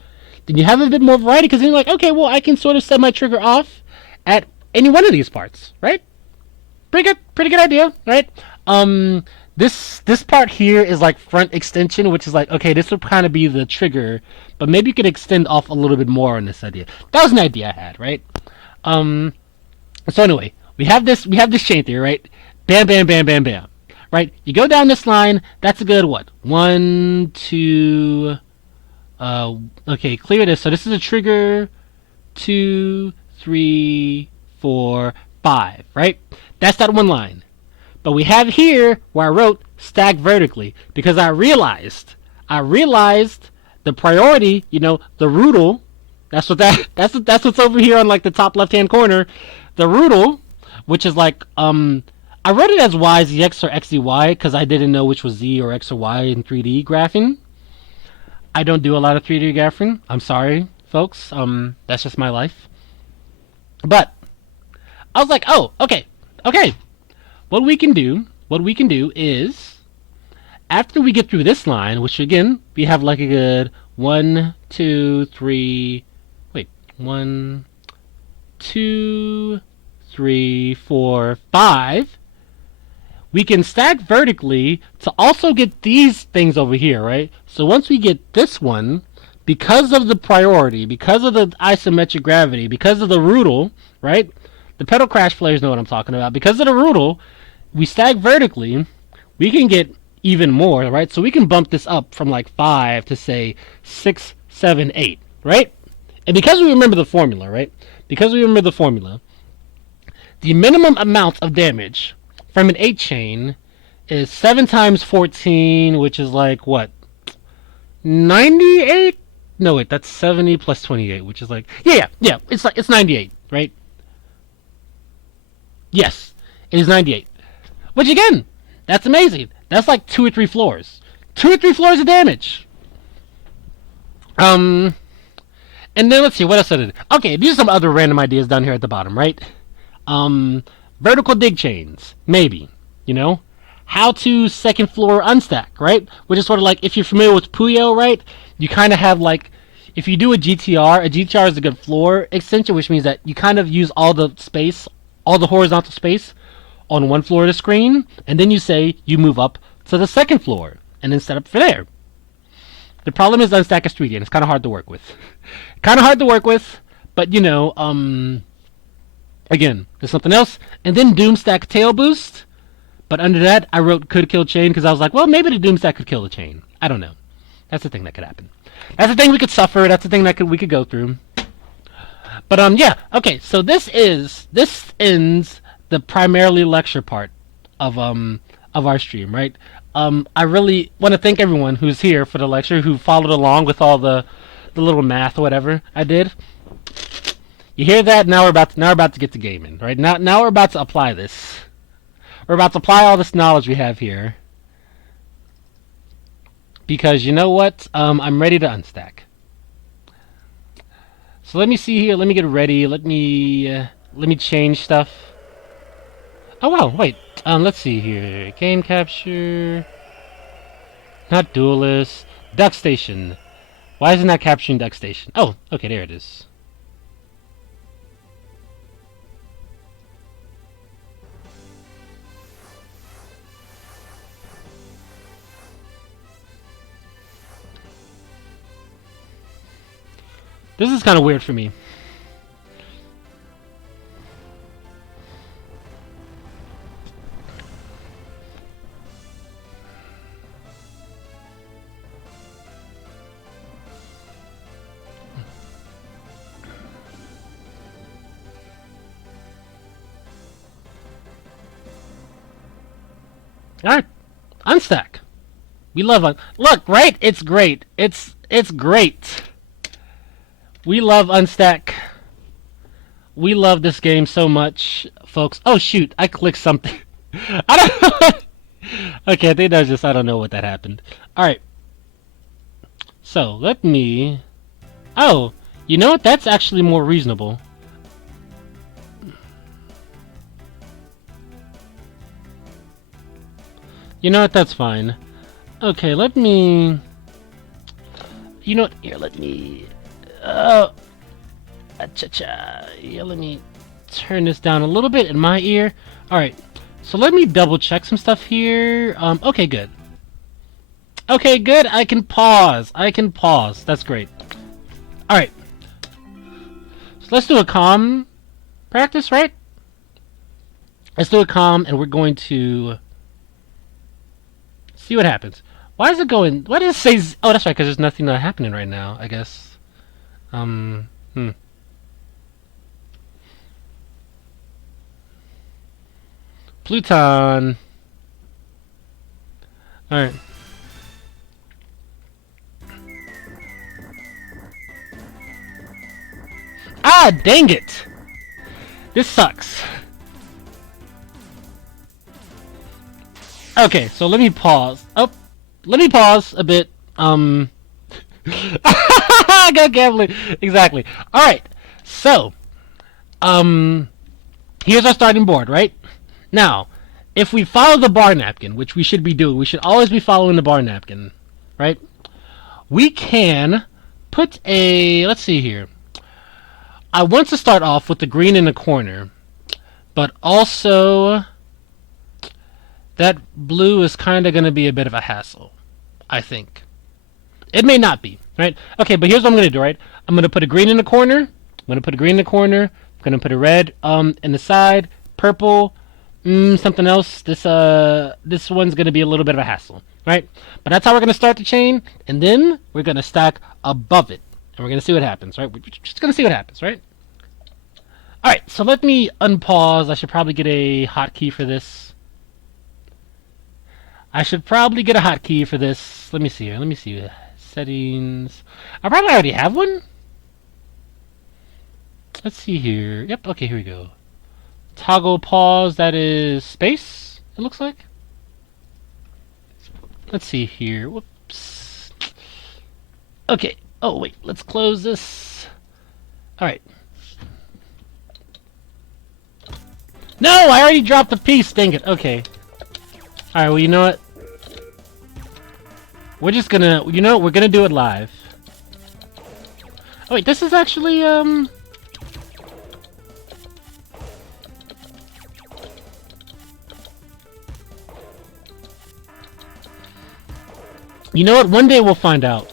then you have a bit more variety because then you're like, okay, well, I can sort of set my trigger off at any one of these parts, right? Pretty good idea, right? This part here is like front extension, which is like, okay, this would kind of be the trigger, but maybe you could extend off a little bit more on this idea. That was an idea I had, right? So anyway, we have this chain theory, right? Bam, bam, bam, bam, bam, right? You go down this line. That's a good what? 1, 2. Okay, clear this. So this is a trigger. 2, 3, 4, 5, right? That's that one line. But we have here where I wrote stack vertically because I realized the priority, the roodle. That's what's over here on like the top left hand corner. The roodle, which is like I wrote it as YZX or XZY because I didn't know which was Z or X or Y in 3D graphing. I don't do a lot of 3D graphing. I'm sorry. folks. That's just my life. But I was like, oh, okay. What we can do is, after we get through this line, which again, we have like a good 1, 2, 3, wait, 1, 2, 3, 4, 5, we can stack vertically to also get these things over here, right? So once we get this one, because of the priority, because of the isometric gravity, because of the Roodle, right? The pedal crash players know what I'm talking about. Because of the Roodle, we stack vertically, we can get even more, right? So we can bump this up from like 5 to say 6, 7, 8, right? And because we remember the formula, right? Because we remember the formula, the minimum amount of damage from an 8 chain is 7 times 14, which is like what? 98? No, wait, that's 70 plus 28, which is like yeah. It's 98, right? Yes, it is 98. Which again, that's amazing. That's like 2 or 3 floors. 2 or 3 floors of damage. And then let's see, what else I did? Okay, these are some other random ideas down here at the bottom, right? Vertical dig chains, maybe. You know? How to second floor unstack, right? Which is sort of like, if you're familiar with Puyo, right? You kind of have like, if you do a GTR is a good floor extension, which means that you kind of use all the space, all the horizontal space on one floor of the screen, and then you say you move up to the second floor, and then set up for there. The problem is Unstack is 3D, and it's kind of hard to work with. But you know, again, there's something else. And then Doomstack tail boost, but under that, I wrote could kill chain, because I was like, well, maybe the Doomstack could kill the chain. I don't know. That's the thing that could happen. That's the thing we could suffer. That's the thing that we could go through. But yeah, okay. So this ends the primarily lecture part of our stream, right? I really want to thank everyone who's here for the lecture, who followed along with all the little math or whatever I did. You hear that? Now we're about to get to gaming, right? Now we're about to apply this. We're about to apply all this knowledge we have here. Because you know what? I'm ready to unstack. So let me see here. Let me get ready. Let me change stuff. Oh wow, wait. Let's see here. Game capture. Not duelist. Duck station. Why is it not capturing duck station? Oh, okay, there it is. This is kind of weird for me. Alright, unstack. We love look, right? It's great. It's great. We love Unstack. We love this game so much, folks. Oh shoot, I clicked something. I don't know. Okay, I think that was just, I don't know what that happened. Alright. So, let me... Oh, you know what? That's actually more reasonable. You know what? That's fine. Okay, let me... You know what? Here, let me... Yeah, let me turn this down a little bit in my ear. Alright, so let me double check some stuff here. Okay, good. Okay, good. I can pause. That's great. Alright. So let's do a calm practice, right? Let's do a calm, and we're going to see what happens. Why is it going... Why does it say... Oh, that's right, because there's nothing happening right now, I guess. Pluton. Alright. Ah, dang it! This sucks. Okay, so let me pause. Oh, let me pause a bit. Go gambling. Exactly. All right. So, here's our starting board, right? Now, if we follow the bar napkin, which we should be doing, we should always be following the bar napkin, right? We can put a, let's see here. I want to start off with the green in the corner, but also that blue is kind of going to be a bit of a hassle, I think. It may not be, right? Okay, but here's what I'm going to do, right? I'm going to put a green in the corner. I'm going to put a green in the corner. I'm going to put a red in the side. Purple. Something else. This one's going to be a little bit of a hassle, right? But that's how we're going to start the chain, and then we're going to stack above it, and we're going to see what happens, right? We're just going to see what happens, right? All right, so let me unpause. I should probably get a hotkey for this. Let me see here. Let me see. Settings. I probably already have one. Let's see here. Yep, okay, here we go. Toggle pause, that is space, it looks like. Let's see here. Whoops. Okay. Oh, wait. Let's close this. All right. No, I already dropped the piece. Dang it. Okay. All right. Well, you know what? We're just gonna. You know what? We're gonna do it live. Oh wait. This is actually You know what? One day we'll find out.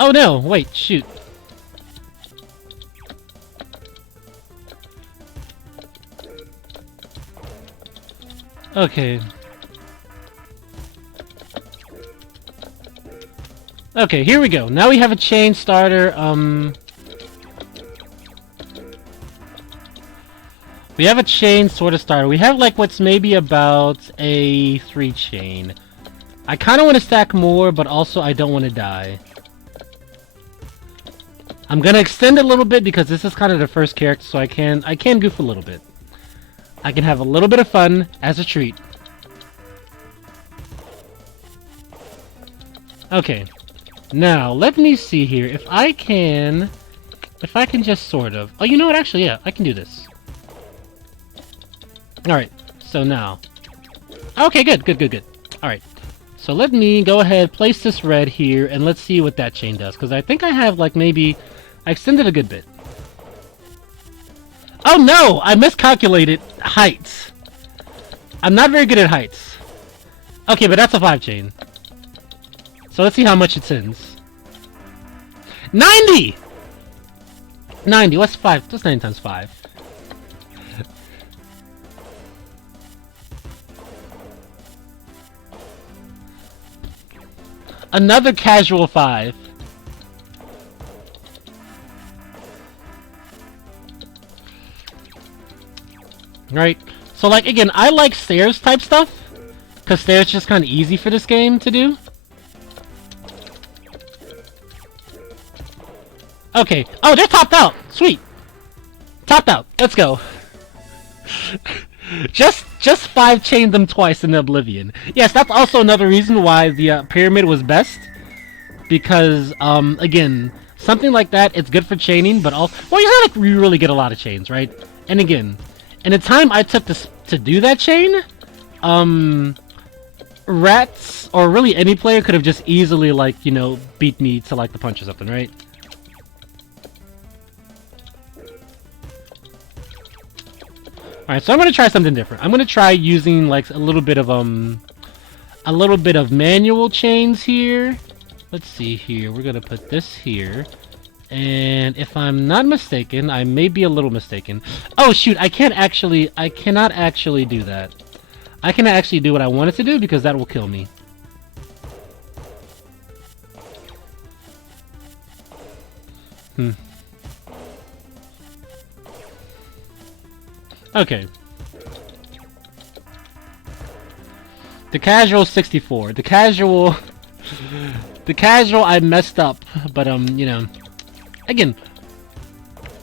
Oh no! Wait, shoot. Okay. Okay, here we go. Now we have a chain starter. We have a chain sort of starter. We have like what's maybe about a 3 chain. I kind of want to stack more, but also I don't want to die. I'm gonna extend a little bit because this is kind of the first character, so I can goof a little bit. I can have a little bit of fun as a treat. Okay. Now, let me see here. If I can just sort of... Oh, you know what? Actually, yeah, I can do this. Alright, so now... Okay, good. Alright, so let me go ahead, place this red here, and let's see what that chain does. Because I think I have, like, maybe... I extended a good bit. Oh no! I miscalculated heights. I'm not very good at heights. Okay, but that's a 5 chain. So let's see how much it sends. 90! 90, what's 5? What's 9 times 5? Another casual 5. Right? So, like, again, I like stairs type stuff. Because stairs just kind of easy for this game to do. Okay. Oh, they're topped out! Sweet! Topped out. Let's go. Just 5 chained them twice in Oblivion. Yes, that's also another reason why the pyramid was best. Because, again, something like that, it's good for chaining, but also... Well, you have to really get a lot of chains, right? And again, in the time I took to do that chain, Rats, or really any player, could have just easily, like, you know, beat me to, like, the punch or something, right? Alright, so I'm gonna try something different. I'm gonna try using, like, a little bit of manual chains here. Let's see here. We're gonna put this here. And if I'm not mistaken, I may be a little mistaken. Oh, shoot, I cannot actually do that. I cannot actually do what I wanted to do because that will kill me. Okay. The casual 64. The casual I messed up, but you know, again,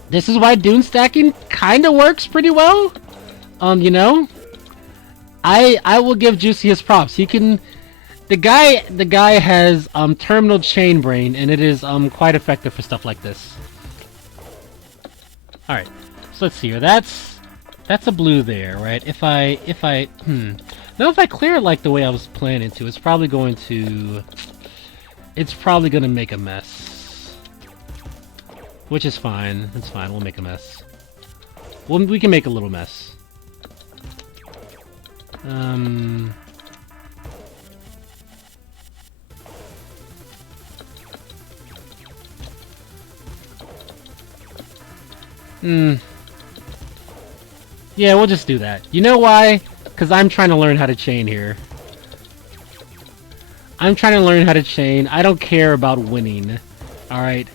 this is why dune stacking kind of works pretty well. You know, I will give Juicy his props. He can. The guy has terminal chain brain, and it is quite effective for stuff like this. All right, so let's see here. That's a blue there, right? If I now if I clear it like the way I was planning to, it's probably going to make a mess, which is fine. It's fine. We'll make a mess. We can make a little mess. Yeah, we'll just do that. You know why? Because I'm trying to learn how to chain here. I'm trying to learn how to chain. I don't care about winning. Alright.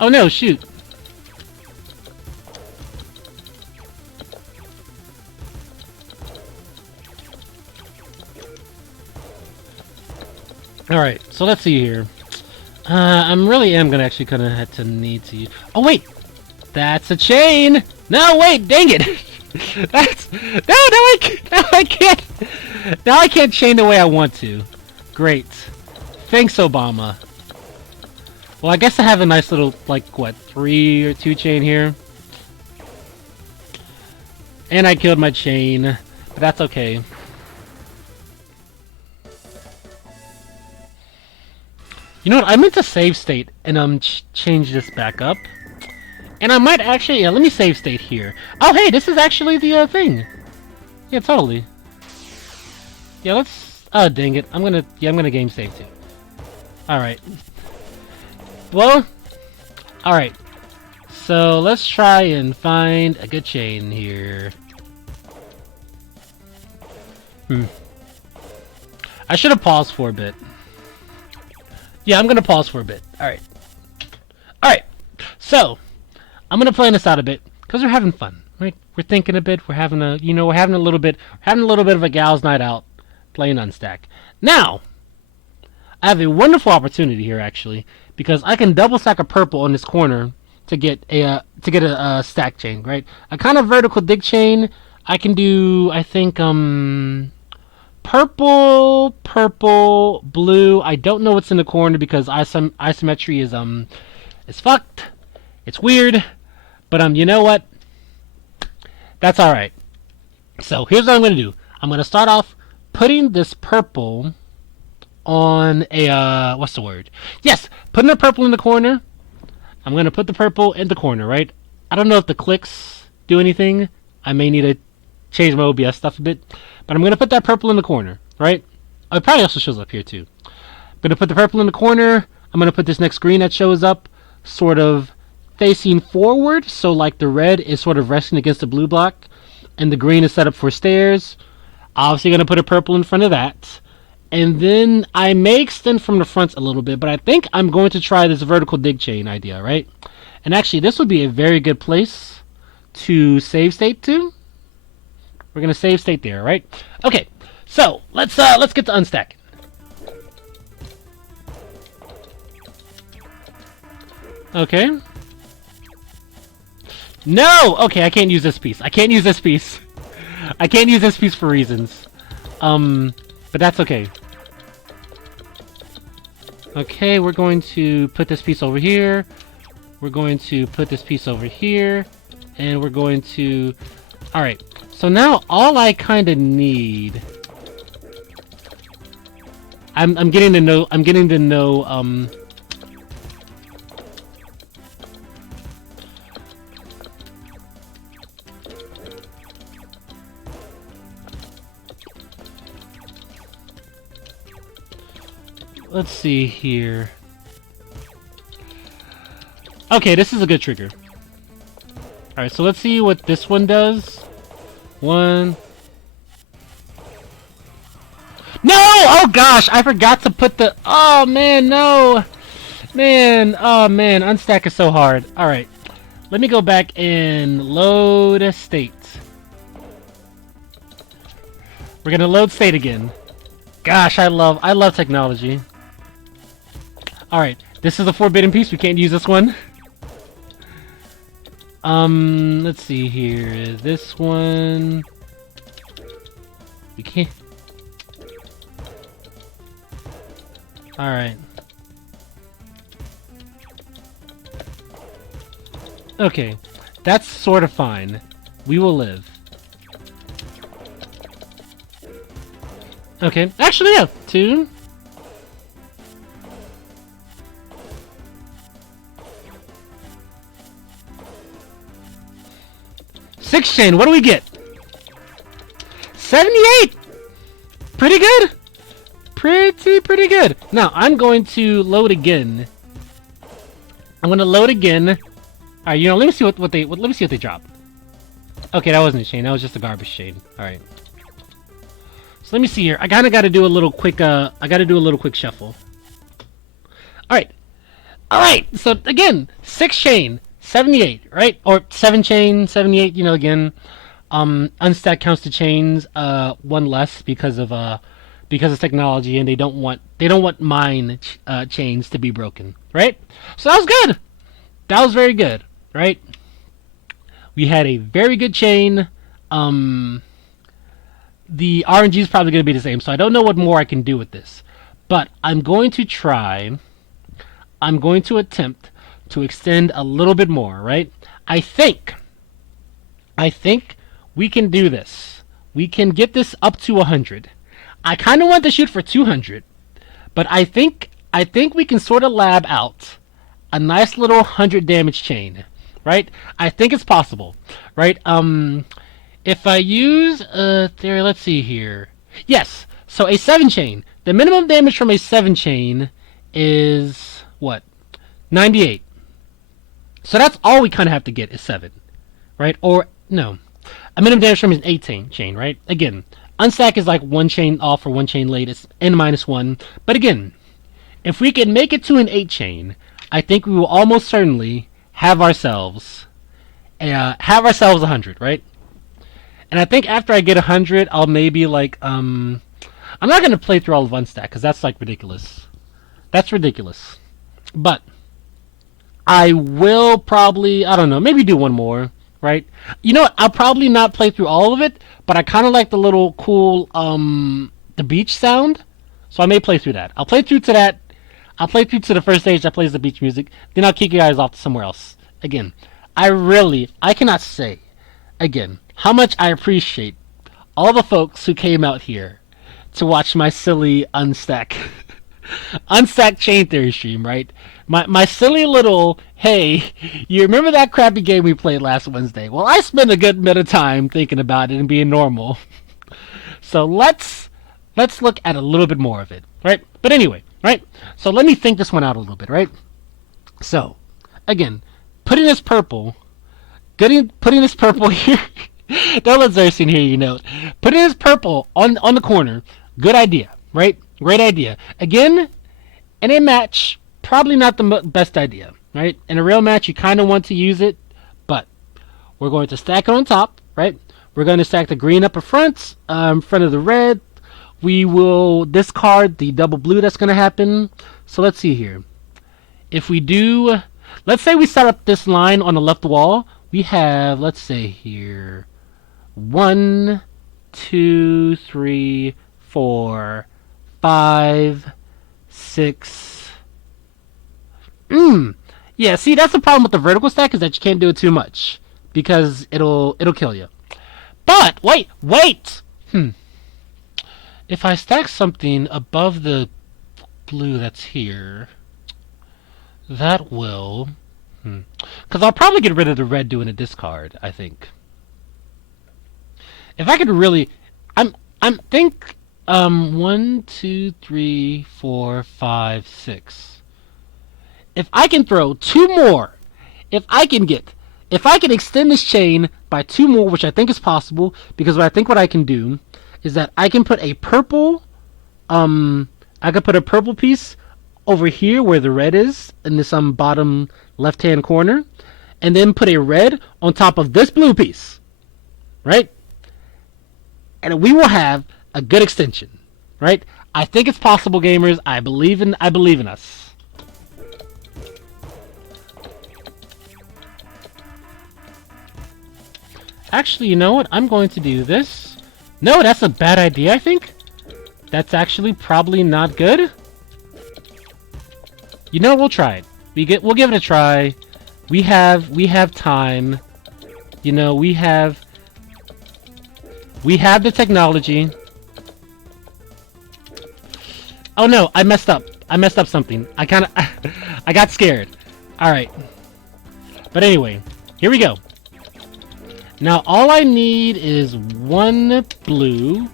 Oh no, shoot. Alright, so let's see here. I'm really gonna actually have to need to use... Oh wait! That's a chain! No, wait, dang it! That's... No, I can't! Now I can't chain the way I want to. Great. Thanks, Obama. Well, I guess I have a nice little, like, what, 3 or 2 chain here? And I killed my chain, but that's okay. You know what, I meant to save state and change this back up. And I might actually, yeah, let me save state here. Oh hey, this is actually the thing. Yeah, totally. Yeah, let's, oh dang it, I'm gonna game save too. Alright. Well, alright. So let's try and find a good chain here. I should have paused for a bit. Yeah, I'm gonna pause for a bit. Alright. Alright. So, I'm gonna plan this out a bit, because we're having fun, right? We're thinking a bit, we're having a, we're having a little bit of a gal's night out, playing Unstack. Now, I have a wonderful opportunity here, actually, because I can double stack a purple on this corner to get a stack chain, right? A kind of vertical dig chain. I can do, I think, purple, blue. I don't know what's in the corner because isometry is fucked. It's weird, but you know what? That's all right. So here's what I'm gonna do. I'm gonna start off putting this purple on a what's the word? Yes, putting the purple in the corner. I'm gonna put the purple in the corner, right? I don't know if the clicks do anything. I may need to change my OBS stuff a bit. But I'm going to put that purple in the corner, right? Oh, it probably also shows up here, too. I'm going to put the purple in the corner. I'm going to put this next green that shows up sort of facing forward. So, like, the red is sort of resting against the blue block. And the green is set up for stairs. Obviously going to put a purple in front of that. And then I may extend from the front a little bit. But I think I'm going to try this vertical dig chain idea, right? And actually, this would be a very good place to save state to. We're gonna save state there, right? Okay, so let's get to Unstack. Okay. No! Okay, I can't use this piece. I can't use this piece. I can't use this piece for reasons. But that's okay. Okay, we're going to put this piece over here. We're going to put this piece over here. And we're going to... Alright. So now all I kind of need, I'm getting to know, let's see here. Okay, this is a good trigger. Alright, so let's see what this one does. One. No! Oh gosh, I forgot to put the... Oh man, no! Man, oh man, Unstack is so hard. Alright, let me go back and load state. We're gonna load state again. Gosh, I love technology. Alright, this is a forbidden piece, we can't use this one. Let's see here. This one... We can't... Alright. Okay. That's sort of fine. We will live. Okay. Actually, yeah. 2. Six chain. What do we get? 78! Pretty good. Pretty good. Now, I'm going to load again. I'm going to load again. Alright, you know, let me see what they drop. Okay, that wasn't a chain. That was just a garbage chain. Alright. So let me see here. I kinda gotta do a little quick shuffle. Alright. Alright, so again, 6 chain, 78, right? Or 7 chain, 78, you know, again. Unstack counts the chains, 1 less because of technology, and they don't want mine chains to be broken, right? So that was good. That was very good, right? We had a very good chain. The RNG is probably going to be the same, so I don't know what more I can do with this. But I'm going to attempt to extend a little bit more, right? I think we can do this. We can get this up to 100. I kind of want to shoot for 200, but I think we can sort of lab out a nice little 100 damage chain, right? I think it's possible, right? If I use theory, let's see here. Yes, so a 7 chain. The minimum damage from a 7 chain is what? 98. So that's all we kind of have to get is 7, right? Or no, a minimum damage from an 8 chain, right? Again, unstack is like 1 chain off or 1 chain late. It's n-1. But again, if we can make it to an 8 chain, I think we will almost certainly have ourselves 100, right? And I think after I get 100, I'll maybe like I'm not gonna play through all of Unstack because that's like ridiculous. That's ridiculous. But I will probably, I don't know, maybe do one more, right? You know what? I'll probably not play through all of it, but I kind of like the little cool the beach sound, so I may play through that. I'll play through to that. I'll play through to the first stage that plays the beach music. Then I'll kick you guys off to somewhere else. Again, I cannot say again how much I appreciate all the folks who came out here to watch my silly unstack chain theory stream, right? My silly little, hey, you remember that crappy game we played last Wednesday? Well, I spent a good bit of time thinking about it and being normal. So let's look at a little bit more of it, right? But anyway, right? So let me think this one out a little bit, right? So, again, putting this purple here. Don't let Xerxes hear you note. Putting this purple on the corner, good idea, right? Great idea. Again, in a match, probably not the best idea, right? In a real match, you kind of want to use it, but we're going to stack it on top, right? We're going to stack the green up in front of the red. We will discard the double blue that's going to happen. So let's see here. If we do, let's say we set up this line on the left wall. We have, let's say here, 1, 2, 3, 4, 5, 6. Yeah, see, that's the problem with the vertical stack, is that you can't do it too much because it'll kill you. But wait. If I stack something above the blue that's here, that will, because I'll probably get rid of the red doing a discard, I think. If I could really, I'm think 1, 2, 3, 4, 5, 6. If I can throw 2 more, if I can extend this chain by 2 more, which I think is possible, because what I can do is that I can put a purple, piece over here where the red is in this bottom left-hand corner, and then put a red on top of this blue piece, right? And we will have a good extension, right? I think it's possible, gamers. I believe in us. Actually, you know what? I'm going to do this. No, that's a bad idea, I think. That's actually probably not good. You know, we'll try it. We'll give it a try. We have time. You know, we have the technology. Oh no, I messed up. I messed up something. I got scared. Alright. But anyway, here we go. Now, all I need is one blue.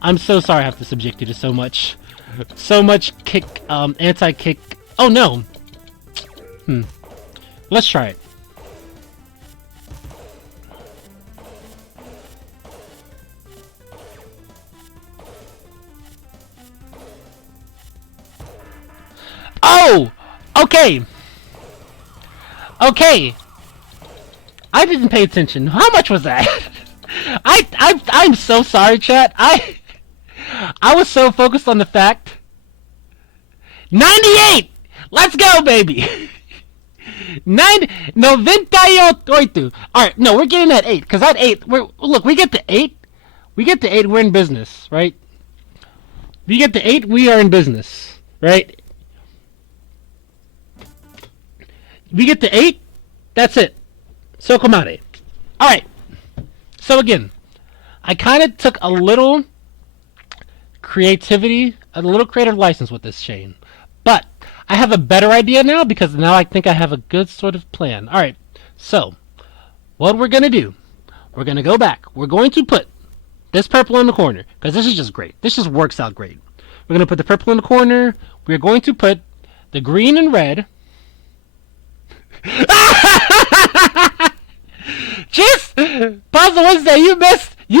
I'm so sorry I have to subject you to so much kick, anti-kick. Oh no! Let's try it. Oh! Okay! Okay! I didn't pay attention. How much was that? I'm so sorry, chat. I was so focused on the fact. 98! Let's go, baby! 98. Alright, no, we're getting that 8. Because that 8, look, we get the 8. We get the 8, we're in business, right? We get the 8, we are in business, right? We get the 8, that's it. So come on, 8. Alright. So again, I kind of took a little creative license with this chain. But I have a better idea now because now I think I have a good sort of plan. Alright, so what we're going to do, we're going to go back. We're going to put this purple in the corner because this is just great. This just works out great. We're going to put the purple in the corner. We're going to put the green and red. Just Puzzle Wednesday, you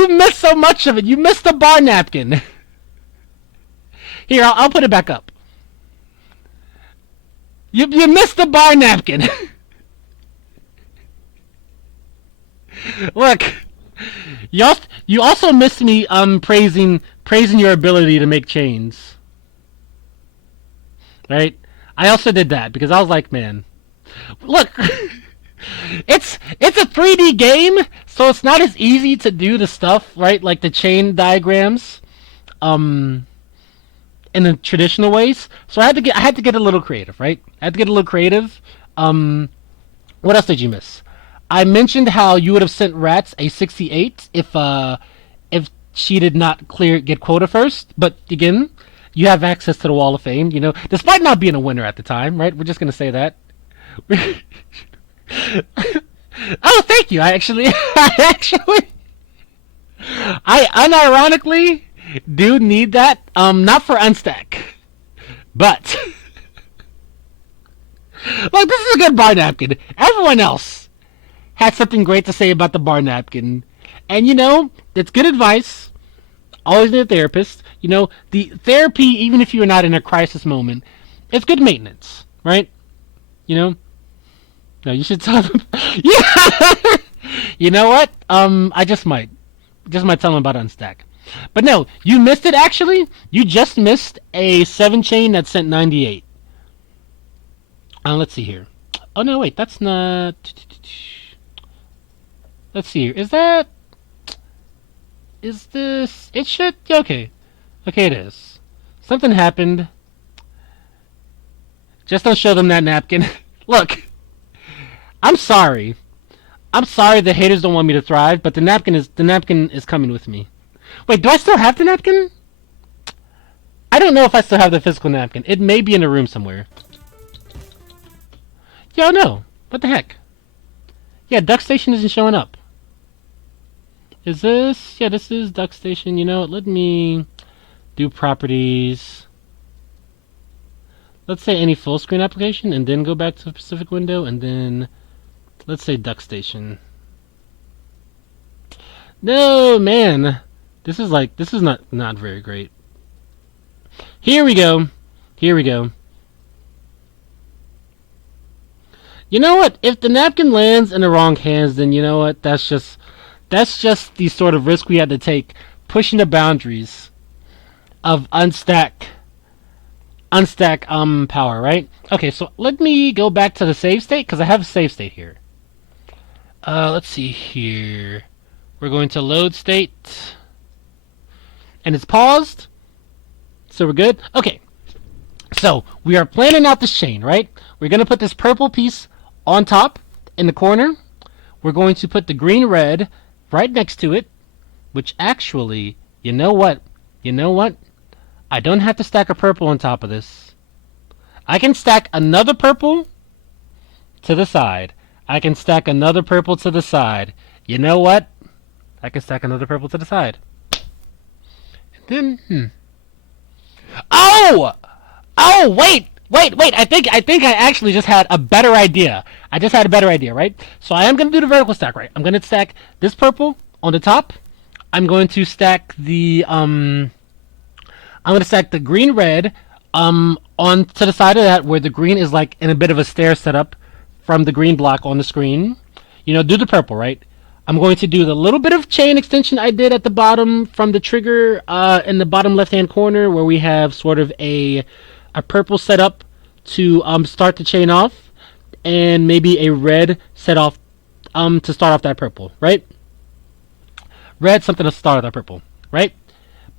missed so much of it. You missed the bar napkin. Here, I'll put it back up. You missed the bar napkin. Look, you also missed me praising your ability to make chains. Right? I also did that because I was like, man, look, it's a 3D game, so it's not as easy to do the stuff, right? Like the chain diagrams, in the traditional ways. So I had to get a little creative, right? I had to get a little creative. What else did you miss? I mentioned how you would have sent Rats a 68 if she did not get quota first. But again, you have access to the Wall of Fame, you know, despite not being a winner at the time, right? We're just gonna say that. Oh, thank you. I unironically do need that. Not for Unstack, but look, this is a good bar napkin. Everyone else had something great to say about the bar napkin, and you know, it's good advice. Always need a therapist. You know, the therapy, even if you're not in a crisis moment, it's good maintenance, right? You know. No, you should tell them. Yeah. You know what? I just might tell them about Unstack. But no, you missed it. Actually, you just missed a 7 chain that sent 98. Let's see here. Oh no, wait, that's not. Let's see here. Is this? It should. Okay, it is. Something happened. Just don't show them that napkin. Look. I'm sorry. The haters don't want me to thrive, but the napkin is coming with me. Wait, do I still have the napkin? I don't know if I still have the physical napkin. It may be in a room somewhere. Yo, no. What the heck? Yeah, Duck Station isn't showing up. Is this? Yeah, this is Duck Station. You know what? Let me do properties. Let's say any full screen application, and then go back to the specific window, and then let's say Duck Station. No, man. This is not very great. Here we go. You know what? If the napkin lands in the wrong hands, then you know what? That's just the sort of risk we had to take, pushing the boundaries of Unstack power, right? Okay, so let me go back to the save state because I have a save state here. Let's see here. We're going to load state. And it's paused. So we're good. Okay. So we are planning out this chain, right? We're going to put this purple piece on top in the corner. We're going to put the green red right next to it, which actually, you know what? You know what? I don't have to stack a purple on top of this. I can stack another purple to the side. I can stack another purple to the side. You know what? I can stack another purple to the side. And then, Oh! Oh, wait! I think I actually just had a better idea. I just had a better idea, right? So I am going to do the vertical stack, right? I'm going to stack this purple on the top. I'm going to stack the green red on to the side of that, where the green is like in a bit of a stair setup from the green block on the screen. You know, do the purple, right? I'm going to do the little bit of chain extension I did at the bottom from the trigger in the bottom left-hand corner, where we have sort of a purple setup to start the chain off, and maybe a red set off to start off that purple, right? Red, something to start off that purple, right?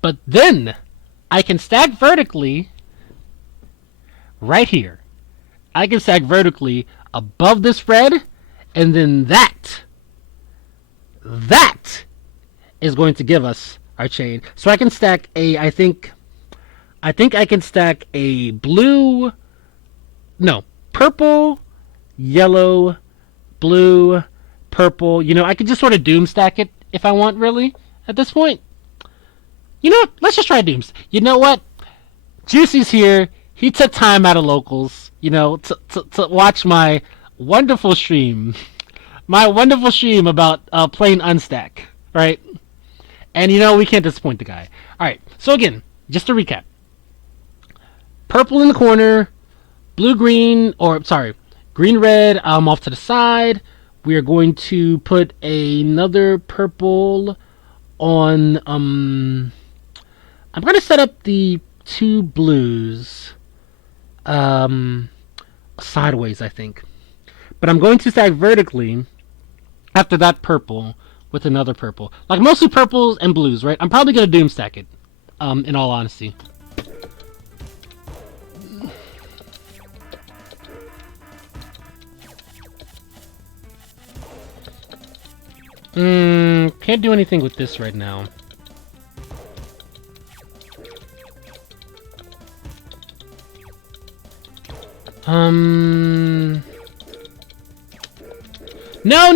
But then I can stack vertically right here. I can stack vertically above this red, and then that is going to give us our chain. So I can stack I think I can stack a purple, yellow, blue, purple. You know, I could just sort of doom stack it if I want, really, at this point. You know what? Let's just try dooms. You know what? Juicy's here. He took time out of locals, you know, to watch my wonderful stream. My wonderful stream about playing Unstack, right? And, you know, we can't disappoint the guy. All right, so again, just to recap. Purple in the corner, green red off to the side. We are going to put another purple on, I'm going to set up the two blues sideways, I think. But I'm going to stack vertically after that purple with another purple. Like mostly purples and blues, right? I'm probably going to doom stack it, in all honesty. Can't do anything with this right now. No!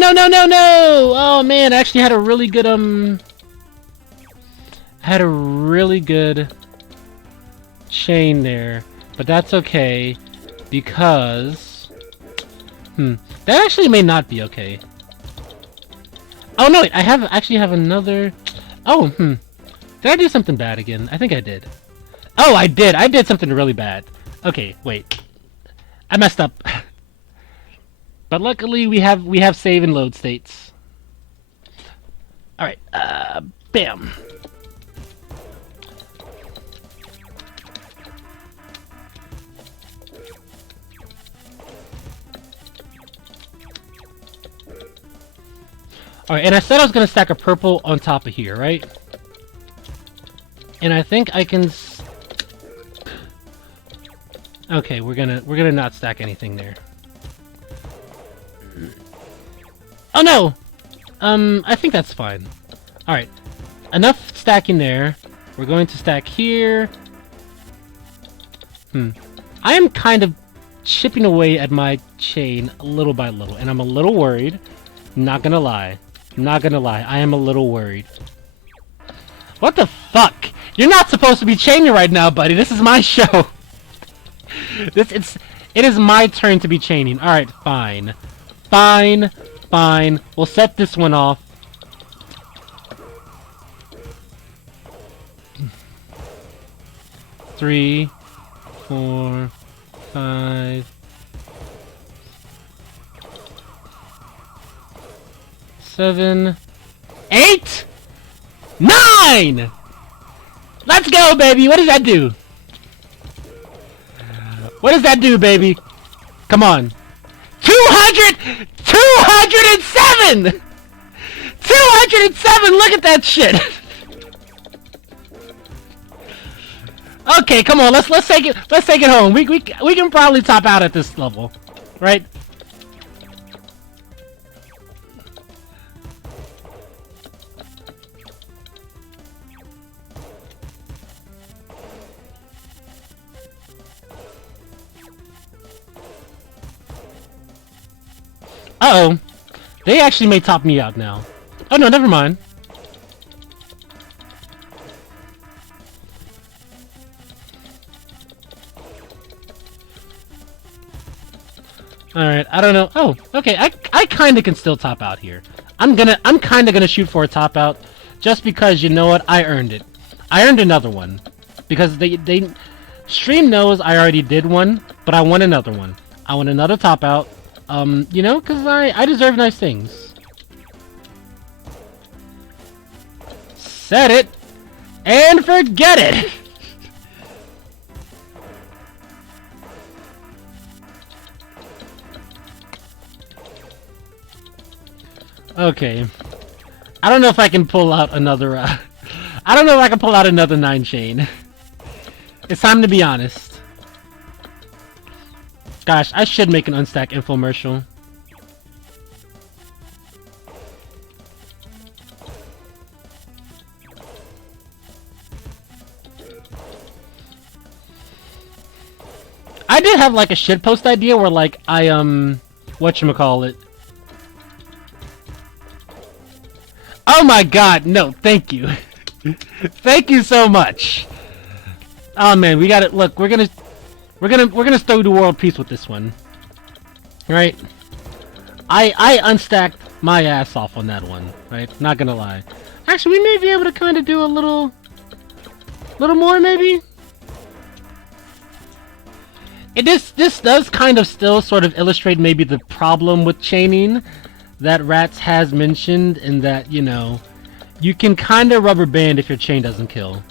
Oh man, I actually had a really good chain there, but that's okay because that actually may not be okay. Oh no, wait, I actually have another. Oh, did I do something bad again? I think I did. Oh, I did something really bad. Okay, wait. I messed up. But luckily we have save and load states. Alright, bam. Alright, and I said I was gonna stack a purple on top of here, right? And I think I can okay, we're gonna not stack anything there. Oh no! I think that's fine. Alright. Enough stacking there. We're going to stack here. I am kind of chipping away at my chain little by little, and I'm a little worried. Not gonna lie. I am a little worried. What the fuck? You're not supposed to be chaining right now, buddy. This is my show. It is my turn to be chaining. Alright, fine. Fine. We'll set this one off. Three, 4, 5, 7, 8, 9! Let's go, baby! What does that do? What does that do, baby? Come on. 207! 207! 107! Look at that shit! Okay, come on, let's take it home. We can probably top out at this level, right? Uh-oh. They actually may top me out now. Oh no, never mind. Alright, I don't know. Oh, okay, I kinda can still top out here. I'm kinda gonna shoot for a top out, just because, you know what, I earned it. I earned another one. Because Stream knows I already did one, but I want another one. I want another top out. You know, because I deserve nice things. Set it, and forget it! Okay. I don't know if I can pull out another, I don't know if I can pull out another 9 chain. It's time to be honest. Gosh, I should make an Unstack infomercial. I did have like a shitpost idea where like I whatchamacallit. Oh my god, no, thank you. Thank you so much. Oh man, we got it. Look, we're gonna stow the world peace with this one. Right? I unstacked my ass off on that one, right? Not gonna lie. Actually, we may be able to kind of do a little more, maybe? This does kind of still sort of illustrate maybe the problem with chaining that Rats has mentioned, in that, you know, you can kind of rubber band if your chain doesn't kill.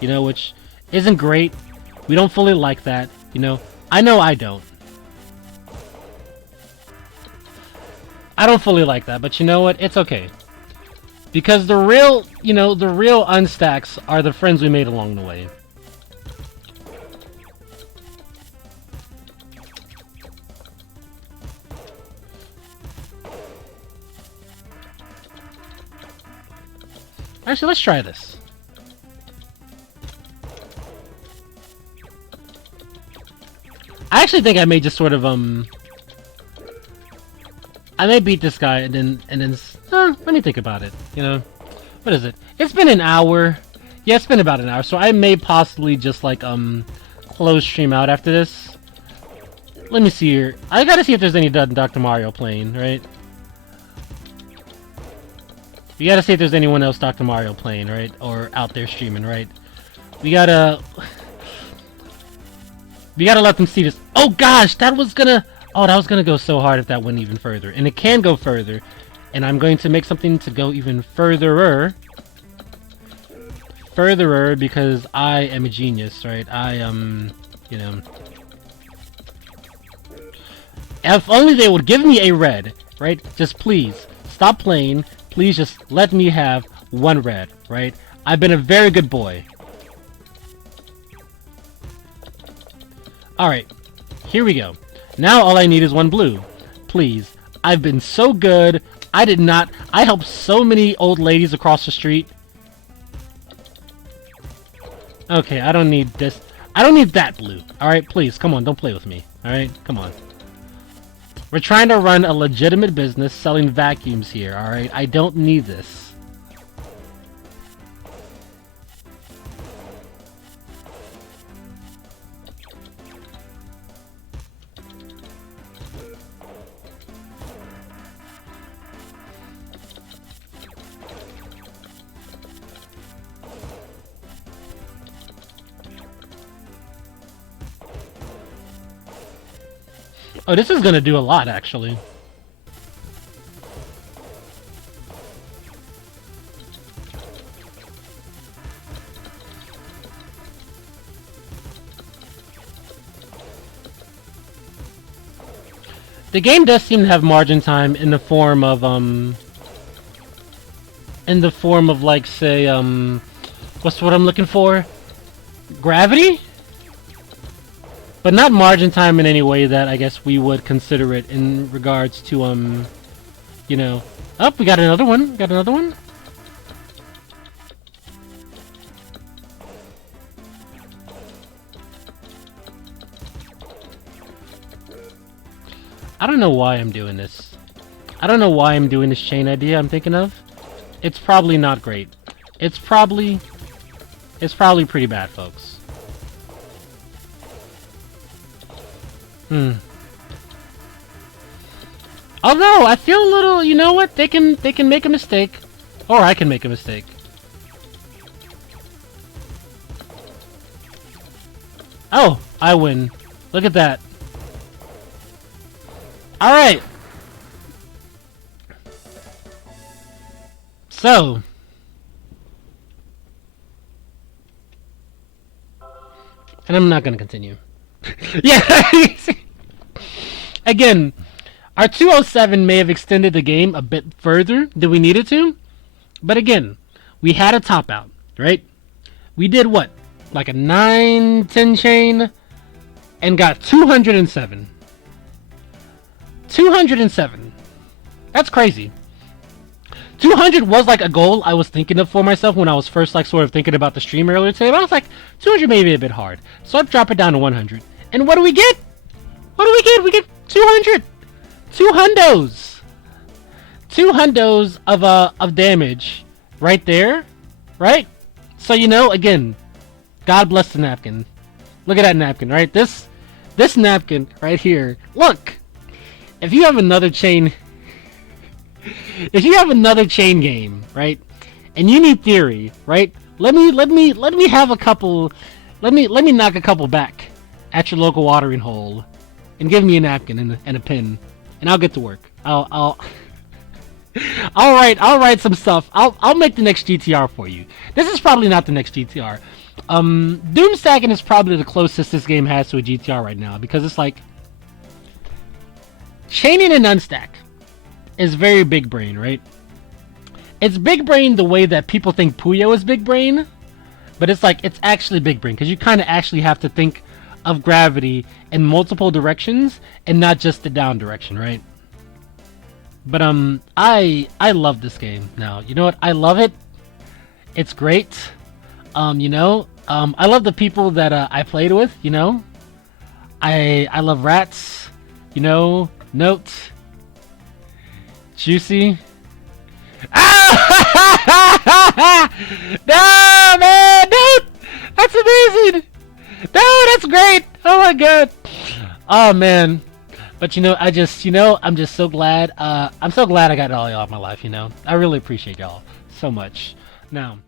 You know, which isn't great. We don't fully like that, you know. I know I don't. I don't fully like that, but you know what? It's okay. Because the real, you know, the real unstacks are the friends we made along the way. Actually, let's try this. I actually think I may just sort of, I may beat this guy and then, let me think about it, you know? What is it? It's been an hour. Yeah, it's been about an hour, so I may possibly just, like, close stream out after this. Let me see here. I gotta see if there's any Dr. Mario playing, right? We gotta see if there's anyone else Dr. Mario playing, right? Or out there streaming, right? We gotta let them see this. Oh gosh, that was gonna go so hard if that went even further. And it can go further. And I'm going to make something to go even furtherer. Furtherer, because I am a genius, right? I you know. If only they would give me a red, right? Just please, stop playing. Please just let me have one red, right? I've been a very good boy. Alright, here we go. Now all I need is one blue. Please, I've been so good. I helped so many old ladies across the street. Okay, I don't need this. I don't need that blue. Alright, please, come on, don't play with me. Alright, come on. We're trying to run a legitimate business selling vacuums here, alright? I don't need this. Oh, this is gonna do a lot, actually. The game does seem to have margin time in the form of, in the form of like, say, what's what I'm looking for? Gravity? But not margin time in any way that I guess we would consider it in regards to, you know... Oh, we got another one. Got another one. I don't know why I'm doing this. I don't know why I'm doing this chain idea I'm thinking of. It's probably not great. It's probably pretty bad, folks. Although I feel a little, you know what? They can make a mistake, or I can make a mistake. Oh, I win. Look at that. All right. So, and I'm not gonna continue. Yeah. Again, our 207 may have extended the game a bit further than we needed to, but again, we had a top out, right? We did what? Like a 9-10 chain and got 207. 207. That's crazy. 200 was like a goal I was thinking of for myself when I was first like sort of thinking about the stream earlier today, but I was like, 200 may be a bit hard. So I'd drop it down to 100. And what do we get? What do we get? We get 200. 2 hundos. 2 hundos of damage right there, right? So, you know, again, God bless the napkin. Look at that napkin, right? This napkin right here. Look, if you have another chain, if you have another chain game, right, and you need theory, right? Let me have a couple. Let me knock a couple back at your local watering hole, and give me a napkin and a pen, and I'll get to work. I'll write some stuff. I'll make the next GTR for you. This is probably not the next GTR. Doomstacking is probably the closest this game has to a GTR right now, because it's like chaining and unstack is very big brain, right? It's big brain the way that people think Puyo is big brain, but it's like it's actually big brain because you kind of actually have to think of gravity in multiple directions and not just the down direction, right? But I love this game now. You know what? I love it. It's great. You know, I love the people that I played with. You know, I love Rats. You know, Note, Juicy. Ah! No, man, dude, that's amazing. No, that's great. Oh my god. Oh man. But you know, I'm just so glad. I'm so glad I got all y'all in my life. You know, I really appreciate y'all so much. Now.